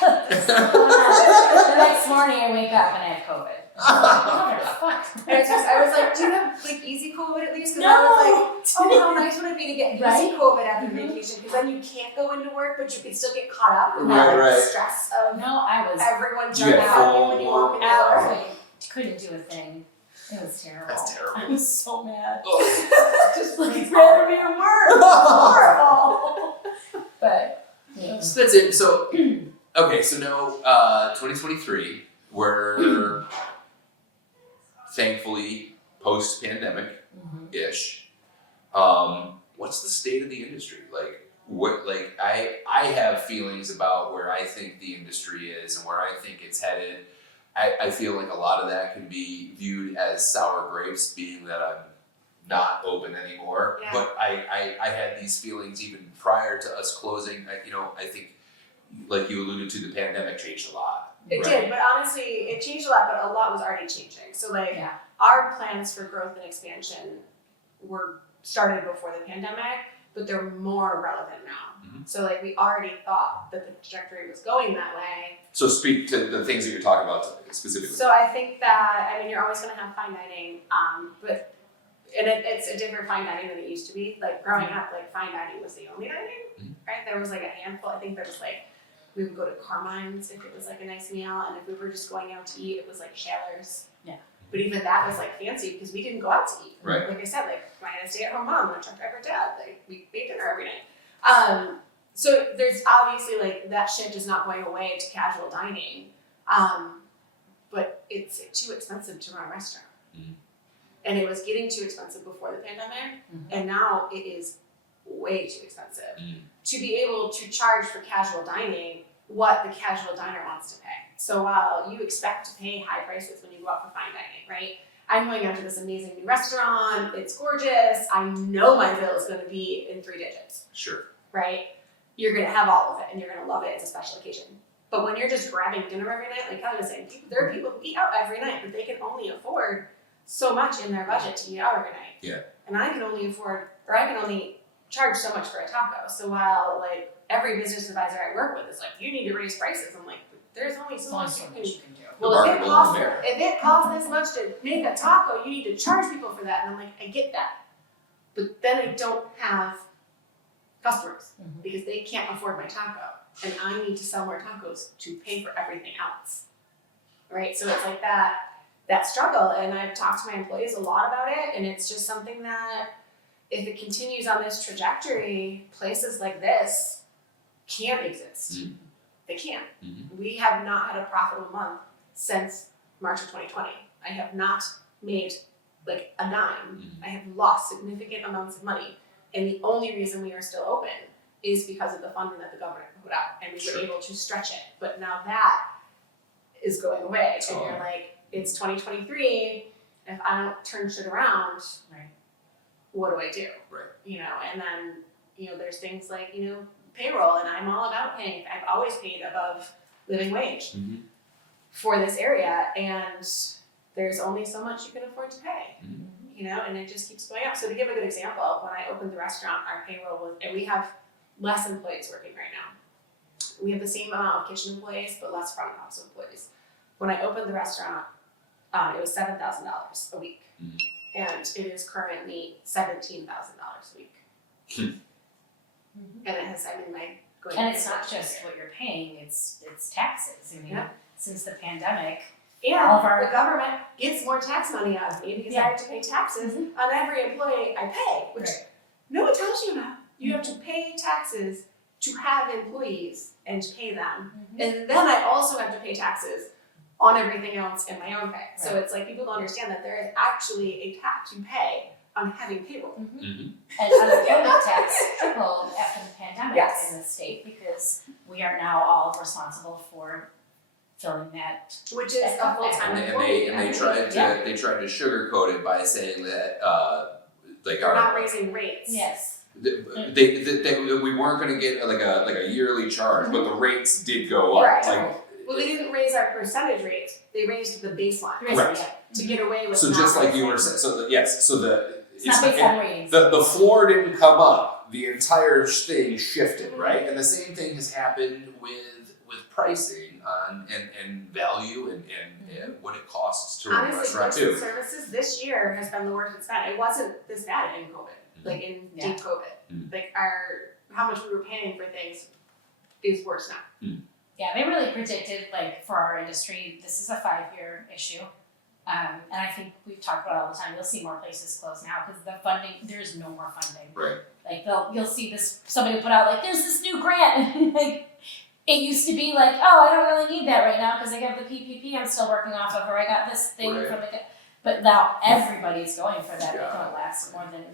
The next morning I wake up and I have COVID. Motherfucker. I was like, do you have like easy COVID at least? Because No. I was like, oh, how nice would it be to get Right? easy COVID after Mhm. vacation? Because then you can't go into work, but you can still get caught up in Right, that like, right. stress of No, I was everyone You had jumping out full when you walk in the work. door. I couldn't do a thing. It was terrible. That's terrible. I was so mad. Just Like, like I'd rather be at work. It's horrible. But yeah. So that's it. So okay, so now 2023, we're thankfully post pandemic ish. What's the state of the industry? Like what like I have feelings about where I think the industry is and where I think it's headed. I feel like a lot of that can be viewed as sour grapes, being that I'm not open anymore. Yeah. But I had these feelings even prior to us closing. I think, like you alluded to, the pandemic changed a lot. It right? did, but honestly, it changed a lot, but a lot was already changing. So like Yeah. our plans for growth and expansion were started before the pandemic, but they're more relevant now. So like we already thought that the trajectory was going that way. So speak to the things that you're talking about specifically. So I think that, I mean, you're always gonna have fine dining, but it's a different fine dining than it used to be. Like growing up, like fine dining was the only dining, right? There was like a handful. I think there was like, we would go to Carmine's if it was like a nice meal, and if we were just going out to eat, it was like Shaler's. Yeah. But even that was like fancy because we didn't go out to eat. Right. Like I said, like I had a stay-at-home mom and a truck driver dad. Like we made dinner every night. So there's obviously like that shift is not going away to casual dining, but it's too expensive to run a restaurant. And it was getting too expensive before the pandemic, and now it is way too expensive to be able to charge for casual dining what the casual diner wants to pay. So while you expect to pay high prices when you go out for fine dining, right? I'm going out to this amazing new restaurant, it's gorgeous, I know my bill is gonna be in 3 digits, Sure. right? You're gonna have all of it and you're gonna love it, it's a special occasion. But when you're just grabbing dinner every night, like Kelly was saying, there are people who eat out every night, but they can only afford so much in their budget to eat out every night. Yeah. And I can only charge so much for a taco. So while like every business advisor I work with is like, you need to raise prices, I'm like, there's only so much you can do. Well, market will only vary. if it costs this much to make a taco, you need to charge people for that. And I'm like, I get that. But then I don't have customers because they can't afford my taco. And I need to sell more tacos to pay for everything else. Right? So it's like that struggle. And I've talked to my employees a lot about it. And it's just something that if it continues on this trajectory, places like this can't exist. They can't. We have not had a profitable month since March of 2020. I have not made like a dime. Mhm. I have lost significant amounts of money. And the only reason we are still open is because of the funding that the government put out, and we Sure. were able to stretch it. But now that is going away, and Totally. you're like, it's 2023. If I don't turn shit around, Right. what do I do? Right. You know, and then there's things like payroll, and I'm all about paying. I've always paid above living wage Mhm. for this area, and there's only so much you can afford to pay. Mhm. And it just keeps going up. So to give a good example, when I opened the restaurant, our payroll was, and we have less employees working right now. We have the same amount of kitchen employees, but less front of house employees. When I opened the restaurant, it was $7,000 a week, Mhm. and it is currently $17,000 a week. And it has, going. And it's not just what you're paying, it's taxes. I mean, Yeah. since the pandemic, And all of our- the government gets more tax money out of me because I have to pay taxes on every employee I pay, which no one tells you about. You have to pay taxes to have employees and to pay them. And then I also have to pay taxes on everything else in my own pay. So it's like people don't understand that there is actually a tax you pay on having payroll. Mhm. And unemployment tax tripled after the pandemic Yes. in the state because we are now all responsible for filling that. Which is a full-time employee. And they tried to sugarcoat it by saying that like They're not our raising rates. Yes. we weren't going to get like a yearly charge, but the rates did go up. Right. Like Well, they didn't raise our percentage rate. They raised the baseline. Correct. To get away with so, not just like you were raising. saying. So It's not based on ratings. the floor didn't come up. The entire thing shifted, right? And the same thing has happened with pricing on and value and what it costs to run a Honestly, restaurant goods too. and services this year has been the worst it's been. It wasn't this bad in COVID, like in Yeah. deep COVID. Like how much we were paying for things is worse now. Yeah, they really predicted, like, for our industry, this is a 5-year issue. And I think we've talked about it all the time. You'll see more places close now because the funding, there's no more funding. Right. Like you'll see this, somebody put out like, there's this new grant. Like, it used to be like, oh, I don't really need that right now because I have the PPP I'm still working off of, or I got this thing Right. from the, but now everybody's going for that. Yeah. They don't last more than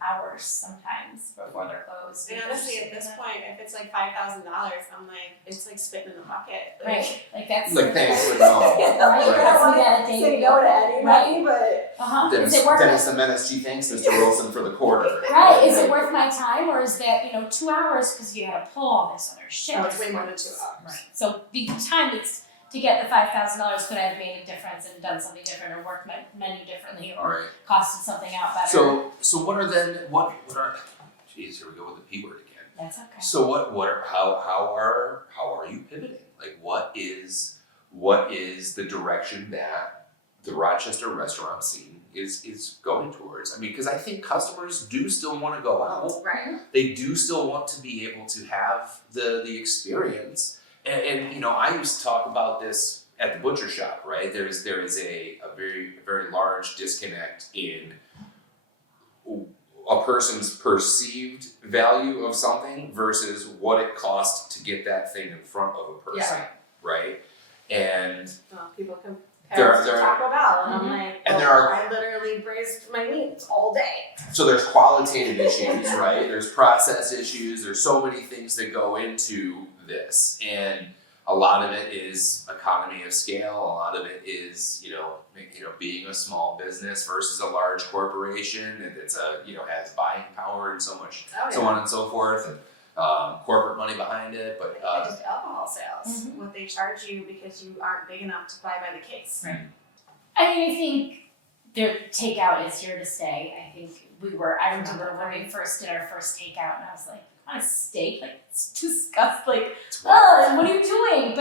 hours sometimes before they're closed. And honestly, at this point, if it's like $5,000, I'm like, it's like spitting in the bucket. Right, like that's. Like thanks, but no. Right, that's we got a day Say to no go. to anybody, but Uh-huh, is Dennis, it worth Dennis the Menace, gee, thanks, Mr. Wilson, for the quarter. Right, is it worth my time, or is that, 2 hours because you gotta pull all this other shit? no, it's way more than 2 hours. Right, so the time it's to get the $5,000, could I have made a difference and done something different, or worked my menu differently, or Right. costed something out better? So what are geez, here we go with the P word again. That's okay. So how are you pivoting? Like what is the direction that the Rochester restaurant scene is going towards? I mean, because I think customers do still want to go out. Right. They do still want to be able to have the experience. And I used to talk about this at the butcher shop, right? There is a very large disconnect in a person's perceived value of something versus what it costs to get that thing in front of a person, Yeah. right? And Well, people compare There- us to there- Taco Bell, and I'm like, And well, there are- I literally braised my meats all day. so there's qualitative issues, right? There's process issues. There's so many things that go into this, and a lot of it is economy of scale. A lot of it is, being a small business versus a large corporation, and it's has buying power and so much, Oh, so on and so forth, and corporate money behind it. But just alcohol sales, what they charge you because you aren't big enough to buy by the case. Right. I mean, I think their takeout is here to stay. I think I remember when we first did our first takeout, and I was like, on a steak, like it's disgusting. Like, oh, what are you doing?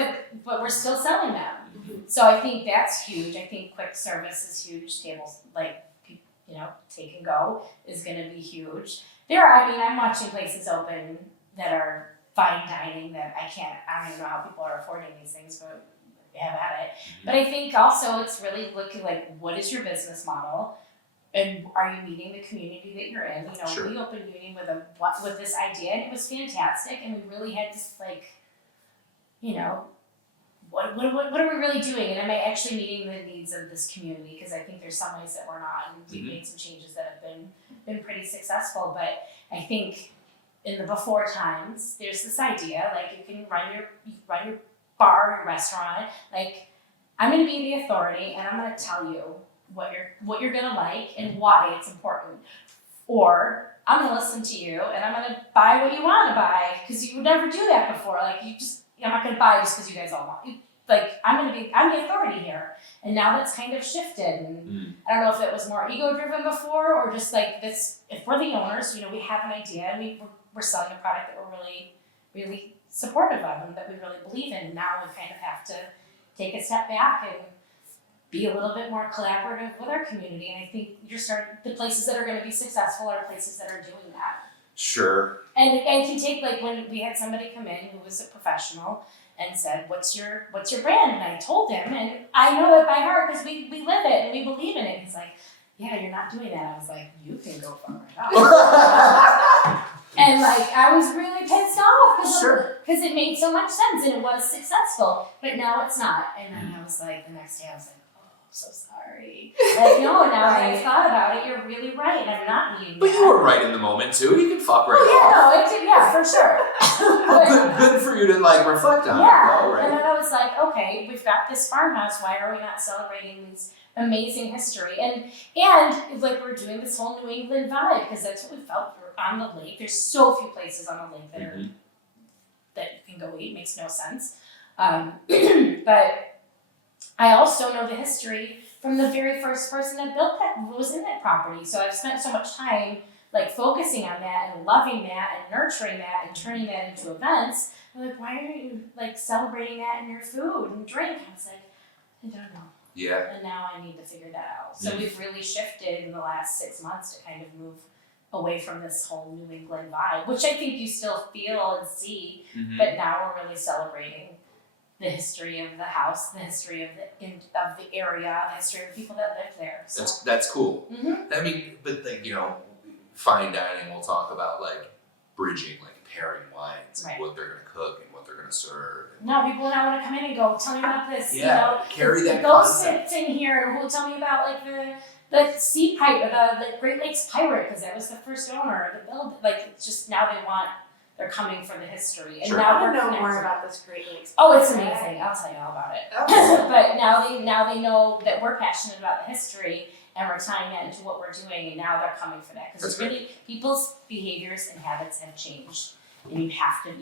But we're still selling them. So I think that's huge. I think quick service is huge. Tables, like, take and go is going to be huge. I'm watching places open that are fine dining that I don't even know how people are affording these things, but have at it. But I think also it's really looking like, what is your business model? And are you meeting the community that you're in? Sure. We opened Union with this idea, and it was fantastic, and we really had to what are we really doing? And am I actually meeting the needs of this community? Because I think there's some ways that we're not, and we've made some changes that have been pretty successful. But I think in the before times, there's this idea like you can run your bar, your restaurant. Like I'm going to be the authority, and I'm going to tell you what you're going to like and why it's important. Or I'm going to listen to you, and I'm going to buy what you want to buy because you would never do that before. Like I'm not going to buy just because you guys all want. Like I'm the authority here, and now that's kind of shifted. And I don't know if it was more ego driven before or just like this. If we're the owners, we have an idea and we're selling a product that we're really, really supportive of and that we really believe in. And now we kind of have to take a step back and be a little bit more collaborative with our community. And I think the places that are going to be successful are places that are doing that. Sure. And can take like when we had somebody come in who was a professional and said, what's your brand? And I told him, and I know it by heart because we live it and we believe in it. He's like, yeah, you're not doing that. I was like, you can go fuck right off. And like, I was really pissed off because it made so much sense and it was successful, but now it's not. And then I was like, the next day I was like, oh, I'm so sorry. Like, no, now that I've thought about it, you're really right. And I'm not meaning But that. you were right in the moment too. You can fuck right off. Yeah, for sure. Good for you to like reflect on it though, right? And then I was like, okay, we've got this farmhouse. Why are we not celebrating these amazing history? And like we're doing this whole New England vibe because that's what we felt. We're on the lake. There's so few places on the lake that you can go eat. It makes no sense. But I also know the history from the very first person that built that was in that property. So I've spent so much time like focusing on that and loving that and nurturing that and turning that into events. I'm like, why aren't you like celebrating that in your food and drink? I was like, I don't know. Yeah. And now I need to figure that out. So we've really shifted in the last 6 months to kind of move away from this whole New England vibe, which I think you still feel and see, but now we're really celebrating the history of the house, the history of the area, the history of the people that live there. So. That's cool. I mean, but like fine dining, we'll talk about like bridging, like pairing wines and what they're gonna cook and what they're gonna serve. No, people now want to come in and go, tell me about this. Yeah, carry that Go concept. sit in here and who'll tell me about like the sea pirate, the Great Lakes pirate, because that was the first owner of the build. Like it's just now they're coming for the history, and now I we're want to know connected. more about this Great Lakes. Oh, it's amazing! I'll tell you all about it. Okay. But now they know that we're passionate about the history, and we're tying that into what we're doing, and now they're coming for that because really people's behaviors and habits have changed, and you have to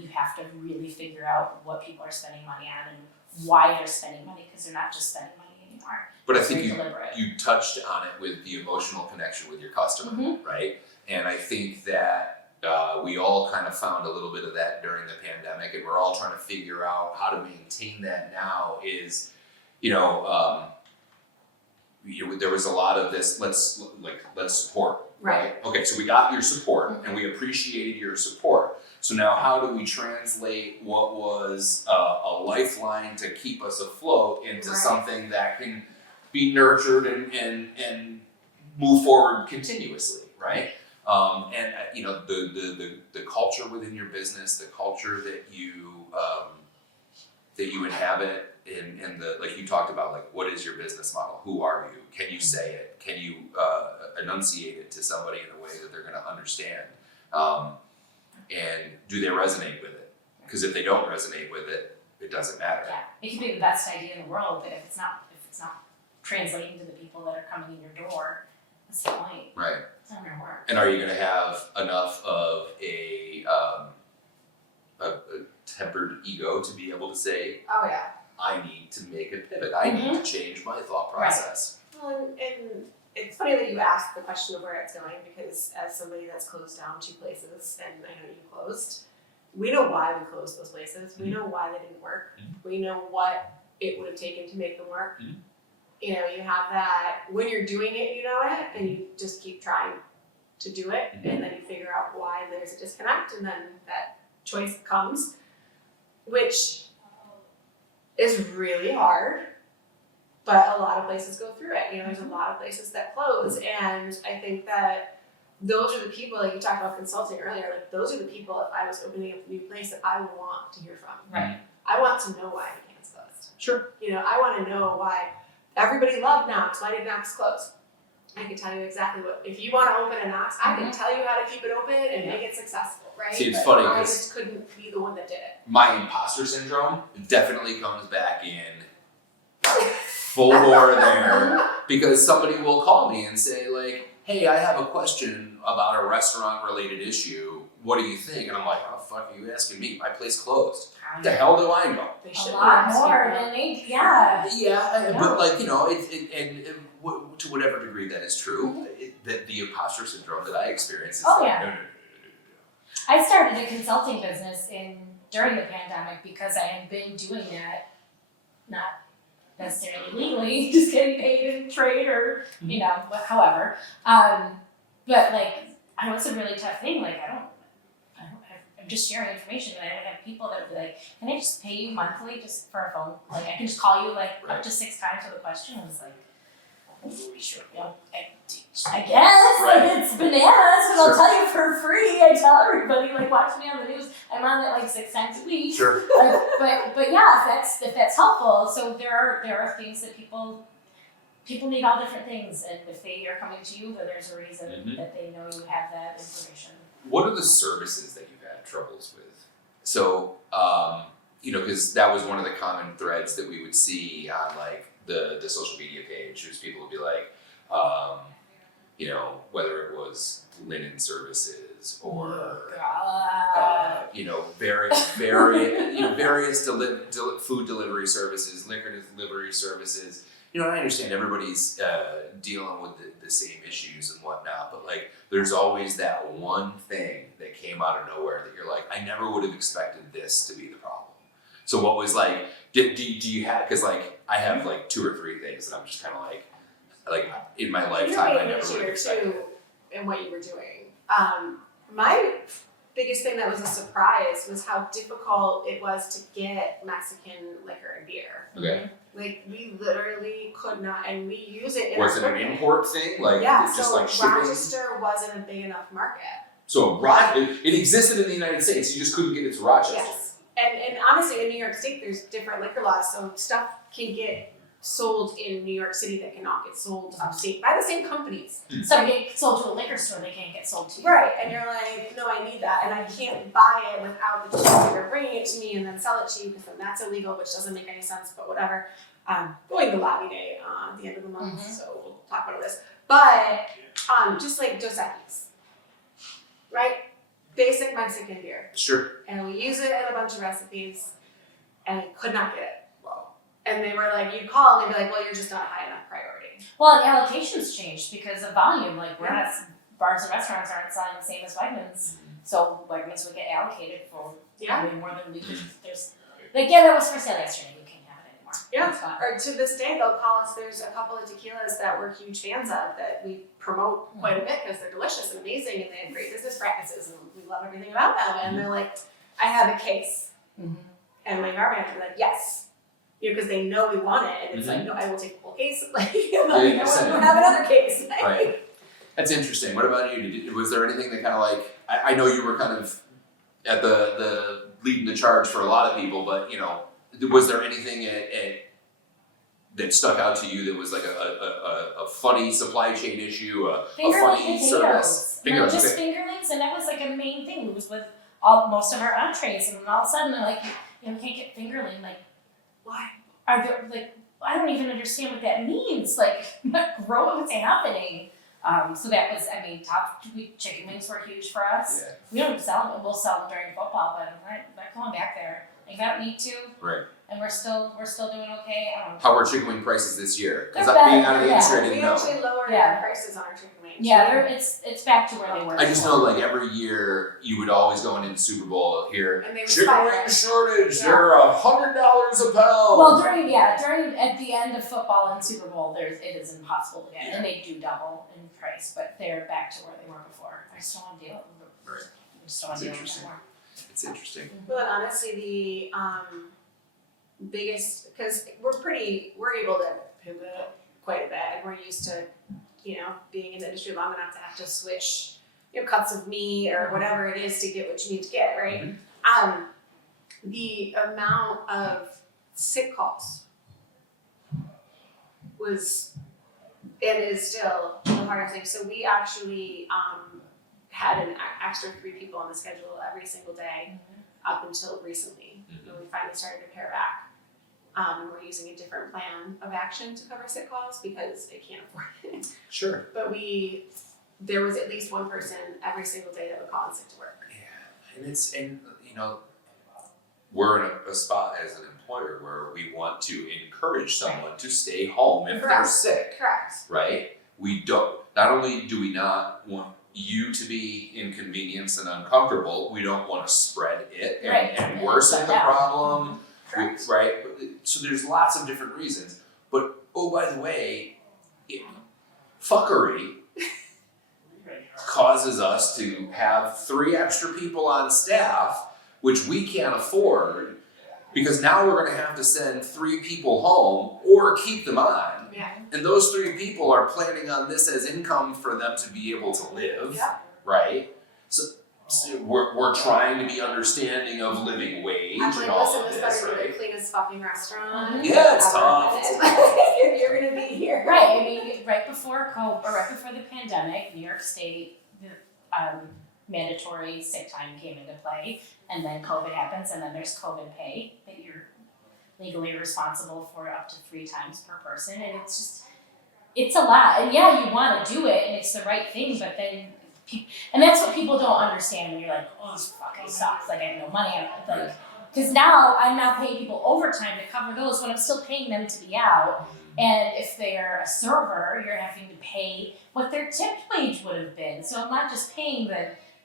really figure out what people are spending money on and why they're spending money because they're not just spending money anymore. But I It's think very deliberate. you touched on it with the emotional connection with your customer, right? And I think that we all kind of found a little bit of that during the pandemic, and we're all trying to figure out how to maintain that now. Is there was a lot of this. Let's support, right? Okay, so we got your support, and we appreciated your support. So now, how do we translate what was a lifeline to keep us afloat into something that can be nurtured and move forward continuously, right? And the culture within your business, the culture that you inhabit, and the like you talked about, like what is your business model? Who are you? Can you say it? Can you enunciate it to somebody in a way that they're going to understand? And do they resonate with it? Because if they don't resonate with it, it doesn't matter. Yeah, it could be the best idea in the world, but if it's not translating to the people that are coming in your door, what's the point? Right. It's not gonna work. And are you going to have enough of a tempered ego to be able to say, Oh yeah. I need to make a pivot. I need to change my thought process. Well, and it's funny that you asked the question of where it's going because as somebody that's closed down 2 places, and I know you closed, we know why we closed those places. We know why they didn't work. We know what it would have taken to make them work. You have that when you're doing it, you know it, and you just keep trying to do it, and then you figure out why there's a disconnect, and then that choice comes, which is really hard, but a lot of places go through it. There's a lot of places that close, and I think that those are the people, like you talked about consulting earlier, like those are the people, if I was opening up a new place, that I would want to hear from. Right. I want to know why the can's closed. Sure. You know, I want to know why everybody loved Knox. Why did Knox close? I can tell you exactly what. If you want to open a Knox, I can tell you how to keep it open and make it successful, right? See, it's but funny I 'cause just couldn't be the one that did it. My imposter syndrome definitely comes back in full bore there, because somebody will call me and say like, hey, I have a question about a restaurant related issue. What do you think? And I'm like, oh, fuck, are you asking me? My place closed. The hell do I know? They A should lot be more than they, yeah. Yeah, but like, you know, to whatever degree that is true, that the imposter syndrome that I experience is Oh, like, yeah. no. I started a consulting business during the pandemic because I had been doing that, not necessarily legally, just getting paid in trade or, you know, however. But like, I know it's a really tough thing. Like, I'm just sharing information, and I would have people that would be like, can I just pay you monthly just for a phone? Like, I can just call you like up to 6 times with a question. I was like, sure, you know, I guess, like, it's bananas, and I'll tell you for free. I tell everybody, like, watch me on the news. I'm on it like 6 times a week. Sure. But yeah, if that's helpful. So there are things that people need all different things, and if they are coming to you, then there's a reason that they know you have that information. What are the services that you've had troubles with? So, you know, because that was one of the common threads that we would see on like the social media page. Was people would be like, you know, whether it was linen services or you know, various food delivery services, liquor delivery services. You know, I understand everybody's dealing with the same issues and whatnot, but like, there's always that one thing that came out of nowhere that you're like, I never would have expected this to be the problem. So what was like, do you have, because like, I have like 2 or 3 things that I'm just kind of like in my lifetime, I never would have expected. In what you were doing. My biggest thing that was a surprise was how difficult it was to get Mexican liquor and beer. Okay. Like, we literally could not, and we use it in Was our it an import thing? Like, yeah, just so like shipping? Rochester wasn't a big enough market. So it existed in the United States, you just couldn't get it to Rochester. Yes. And honestly, in New York State, there's different liquor laws, so stuff can get sold in New York City that cannot get sold upstate by the same companies. Some get sold to a liquor store, they can't get sold to you. Right, and you're like, no, I need that, and I can't buy it without the distributor bringing it to me and then sell it to you, because then that's illegal, which doesn't make any sense, but whatever. Going to lobby day at the end of the month, so we'll talk about this. But just like Dos Equis, right? Basic Mexican beer. Sure. And we use it in a bunch of recipes, and I could not get it. Wow. And they were like, you'd call and they'd be like, well, you're just not a high enough priority. Well, and allocations changed because of volume. Like, we're not, bars and restaurants aren't selling the same as Wegmans. So Wegmans would get allocated for way more than we could. There's, like, yeah, that was for sale yesterday. We can't have it anymore. Yeah, or to this day, they'll call us. There's a couple of tequilas that we're huge fans of that we promote quite a bit because they're delicious and amazing, and they have great business practices, and we love everything about them. And they're like, I have a case. And my bar manager will be like, yes. You know, because they know we want it, and it's like, no, I will take the whole case. Like, you know, we have another case. Right. That's interesting. What about you? Was there anything that kind of like, I know you were kind of at the leading the charge for a lot of people, but you know, was there anything that stuck out to you that was like a funny supply chain issue, a funny service? Fingerlings. Just fingerlings, and that was like a main thing. It was with most of our entrees, and then all of a sudden they're like, you know, can't get fingerling. Like, why? Are there, like, I don't even understand what that means. Like, what's happening? So that was, I mean, chicken wings were huge for us. Yeah. We don't sell them. We'll sell them during football, but I'm not going back there. Like, I don't need to. Right. And we're still doing okay. How are chicken wing prices this year? Because They're being out of the better, industry, I We didn't know. actually lowered our prices on our chicken wings. Yeah, it's back to where they were. I just know, like, every year you would always go into the Super Bowl here. And they would Chicken spike wing it. shortage. Yeah. They're $100 a pound. Well, during at the end of football and Super Bowl, it is impossible to get, and they do double in price, but they're back to where they were before. I just don't want to deal with them. Right. I just don't want to deal with them anymore. It's interesting. Well, and honestly, the biggest, because we're able to pivot quite a bit, and we're used to, you know, being in the industry long enough to have to switch, you know, cuts of meat or whatever it is to get what you need to get, right? The amount of sick calls was and is still the hardest thing. So we actually had an extra 3 people on the schedule every single day up until recently when we finally started to pare back. We're using a different plan of action to cover sick calls because it can't afford it. Sure. But there was at least one person every single day that would call in sick to work. Yeah, and we're in a spot as an employer where we want to encourage someone to stay home if they're sick. Correct. Right? We don't. Not only do we not want you to be inconvenienced and uncomfortable, we don't want to spread it and worsen the problem. Correct. Right? So there's lots of different reasons. But oh, by the way, fuckery causes us to have 3 extra people on staff, which we can't afford, because now we're going to have to send 3 people home or keep them on. Yeah. And those 3 people are planning on this as income for them to be able to live, right? So we're trying to be understanding of living wage I'm like, and all listen, of this this, better be right? the cleanest fucking restaurant. Yeah, it's tough. If you're gonna be here. Right. I mean, right before the pandemic, New York State, mandatory sick time came into play, and then COVID happens, and then there's COVID pay that you're legally responsible for up to 3 times per person, and it's a lot. And yeah, you want to do it, and it's the right thing, but then and that's what people don't understand when you're like, oh, this fucking sucks. Like, I have no money. Because now I'm now paying people overtime to cover those when I'm still paying them to be out. And if they're a server, you're having to pay what their tip wage would have been. So I'm not just paying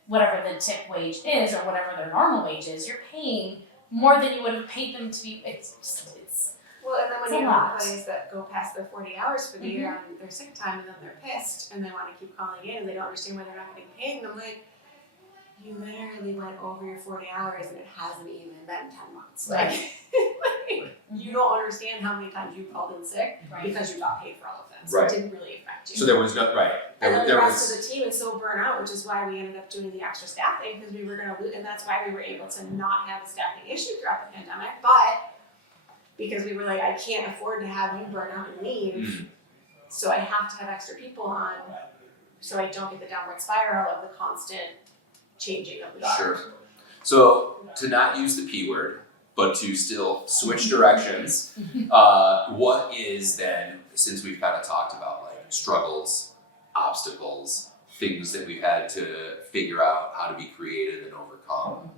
whatever the tip wage is or whatever their normal wage is. You're paying more than you would have paid them to be. Well, and then when you have employees that go past their 40 hours for the year on their sick time, and then they're pissed and they want to keep calling in and they don't understand why they're not getting paid, and I'm like, you literally went over your 40 hours and it hasn't even been 10 months. Like, you don't understand how many times you called in sick because you got paid for all of that. So it didn't really affect you. So there was no, And then the rest of the team is so burnt out, which is why we ended up doing the extra staffing, because we were going to lose, and that's why we were able to not have a staffing issue throughout the pandemic. But because we were like, I can't afford to have you burn out and leave, so I have to have extra people on, so I don't get the downward spiral of the constant changing of the guard. Sure. So to not use the P word, but to still switch directions, what is then, since we've kind of talked about like struggles, obstacles, things that we've had to figure out how to be creative and overcome,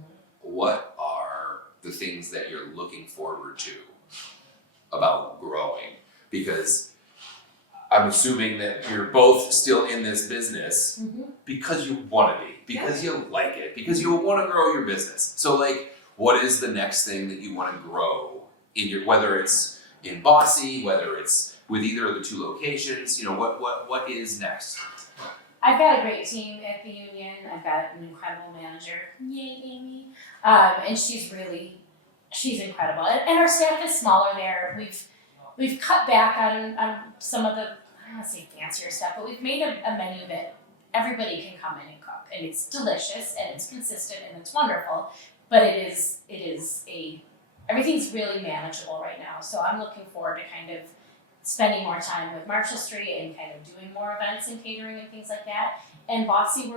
what are the things that you're looking forward to about growing? Because I'm assuming that you're both still in this business because you want to be, because you like it, because you want to grow your business. So like, what is the next thing that you want to grow in your, whether it's in Bossy, whether it's with either of the 2 locations, what is next? I've got a great team at the union. I've got an incredible manager. Yay, Amy. And she's incredible. And our staff is smaller there. We've cut back on some of the, I don't want to say fancier stuff, but we've made a menu that everybody can come in and cook. And it's delicious and it's consistent and it's wonderful. But everything's really manageable right now. So I'm looking forward to kind of spending more time with Marshall Street and kind of doing more events and catering and things like that. And Bossy,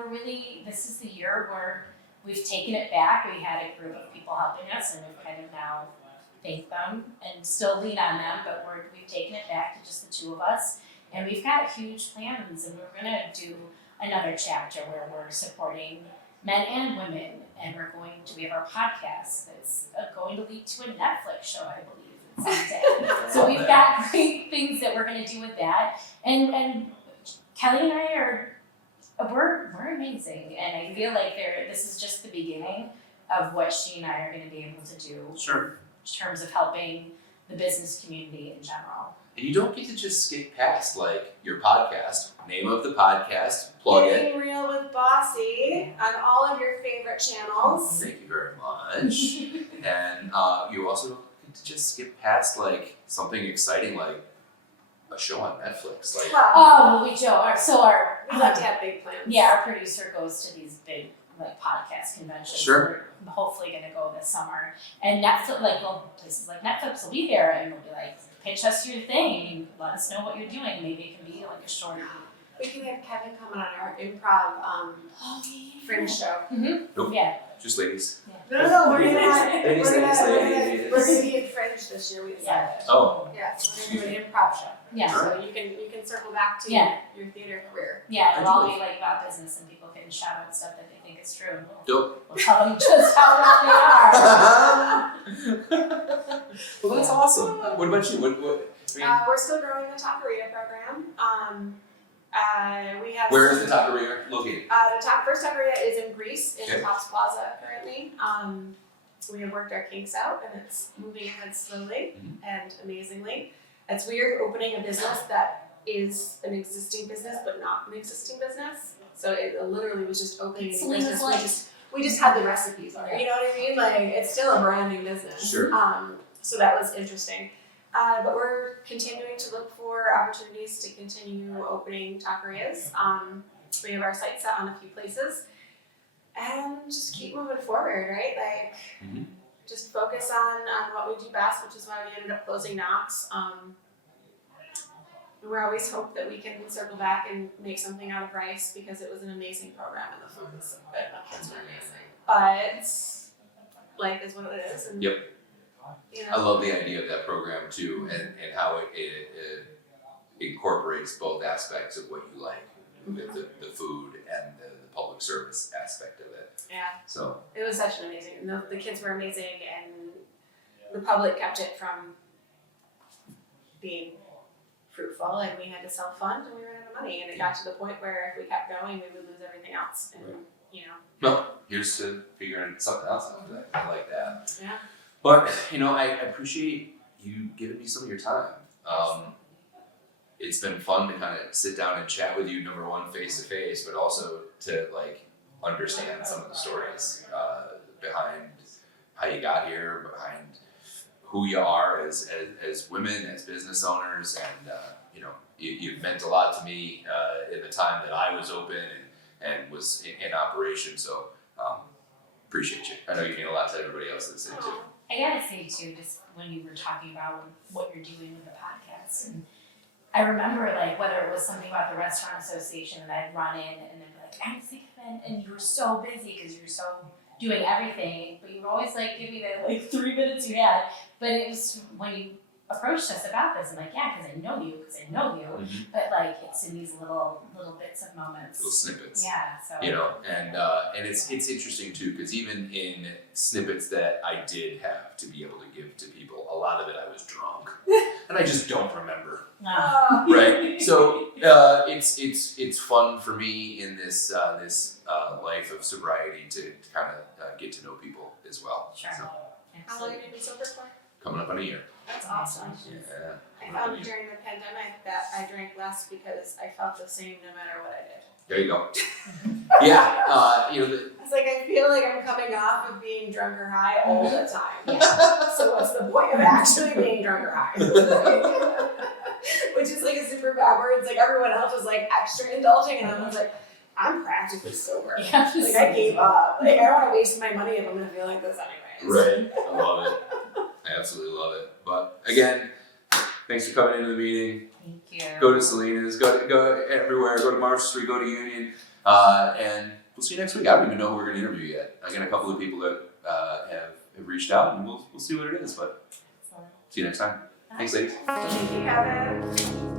this is the year where we've taken it back. We had a group of people helping us, and we've kind of now thanked them and still lean on them, but we've taken it back to just the 2 of us. And we've got huge plans, and we're gonna do another chapter where we're supporting men and women, and we have our podcast that's going to lead to a Netflix show, I believe, someday. So we've got great things that we're gonna do with that. And Kelly and I we're amazing, and I feel like this is just the beginning of what she and I are going to be able to do in terms of helping the business community in general. And you don't get to just skip past like your podcast, name of the podcast, plug it. Getting Real with Bossy on all of your favorite channels. Thank you very much. And you also don't get to just skip past like something exciting like a show on Netflix. Like, We like to have big plans. Yeah, our producer goes to these big like podcast conventions. Sure. We're hopefully going to go this summer, and Netflix, places like Netflix will be there, and we'll be like pitch us your thing, let us know what you're doing. Maybe it can be like a short. We can have Kevin come on our improv fringe show. Nope. Yeah. Just ladies. No, we're gonna Ladies. be in fringe this year. We decided. Oh. Yeah, so we're gonna do an improv show. Yeah. So you can circle back to Yeah. your theater career. Yeah, it'll all be like about business and people can shout out stuff that they think is true. And Dope. we'll tell them just how wrong they are. Well, that's awesome. What about you? What I mean, We're still growing the taqueria program. We have where is the taqueria located? the first taqueria is in Greece in Okay. Tops Plaza currently. We have worked our kinks out and it's moving ahead slowly and amazingly. It's weird opening a business that is an existing business but not an existing business. So it literally was just opening a new Selena's business. We just had the recipes already. You know what I mean? Like it's still a brand new business. Sure. So that was interesting. But we're continuing to look for opportunities to continue opening taquerias. We have our sights set on a few places and just keep moving forward, right? Like just focus on what we do best, which is why we ended up closing Knox. We always hope that we can circle back and make something out of rice because it was an amazing program and the food was so good and the kids were amazing. But life is what it is. And, Yep. You know, I love the idea of that program too, and how it incorporates both aspects of what you like, the food and the public service aspect of it. Yeah. So It was such an amazing, the kids were amazing and the public kept it from being fruitful and we had to self-fund and we ran out of money and it got to the point where if we kept going we would lose everything else and well, here's to figuring something else out. I like that. Yeah. But I appreciate you giving me some of your time. It's been fun to kind of sit down and chat with you. Number one, face to face, but also to like understand some of the stories behind how you got here, behind who you are as women, as business owners, and you've meant a lot to me in the time that I was open and was in operation. So appreciate you. I know you mean a lot to everybody else that's in too. I gotta say too, just when you were talking about what you're doing with the podcast, and I remember like whether it was something about the restaurant association that I'd run in and they'd be like, I'm thinking of it, and you were so busy because you're so doing everything, but you would always like give me the like 3 minutes you had. But it was when you approached us about this, I'm like, yeah, because I know you, but like it's in these little bits of moments. Little snippets. Yeah. So. And it's interesting too, because even in snippets that I did have to be able to give to people, a lot of it I was drunk, and I just don't remember. No. Right. So it's fun for me in this life of sobriety to kind of get to know people as well. Sure. So, How long have you been sober for? coming up on a year. That's awesome. Yeah. I found during the pandemic that I drank less because I felt the same no matter what I did. There you go. Yeah. It's like I feel like I'm coming off of being drunk or high all the time. So what's the point of actually being drunk or high? Which is like a super bad word. It's like everyone else was like extra indulging and I was like, I'm practically sober. Yeah, Like I gave up. Like I don't want to waste my money if I'm gonna feel like this anyways. Right. I love it. I absolutely love it. But again, thanks for coming into the meeting. Thank you. Go to Selena's, go everywhere, go to Marsh Street, go to Union, and we'll see you next week. I don't even know who we're going to interview yet. I got a couple of people that have reached out, and we'll see what it is. But see you next time. Thanks, ladies. Thank you, Kevin.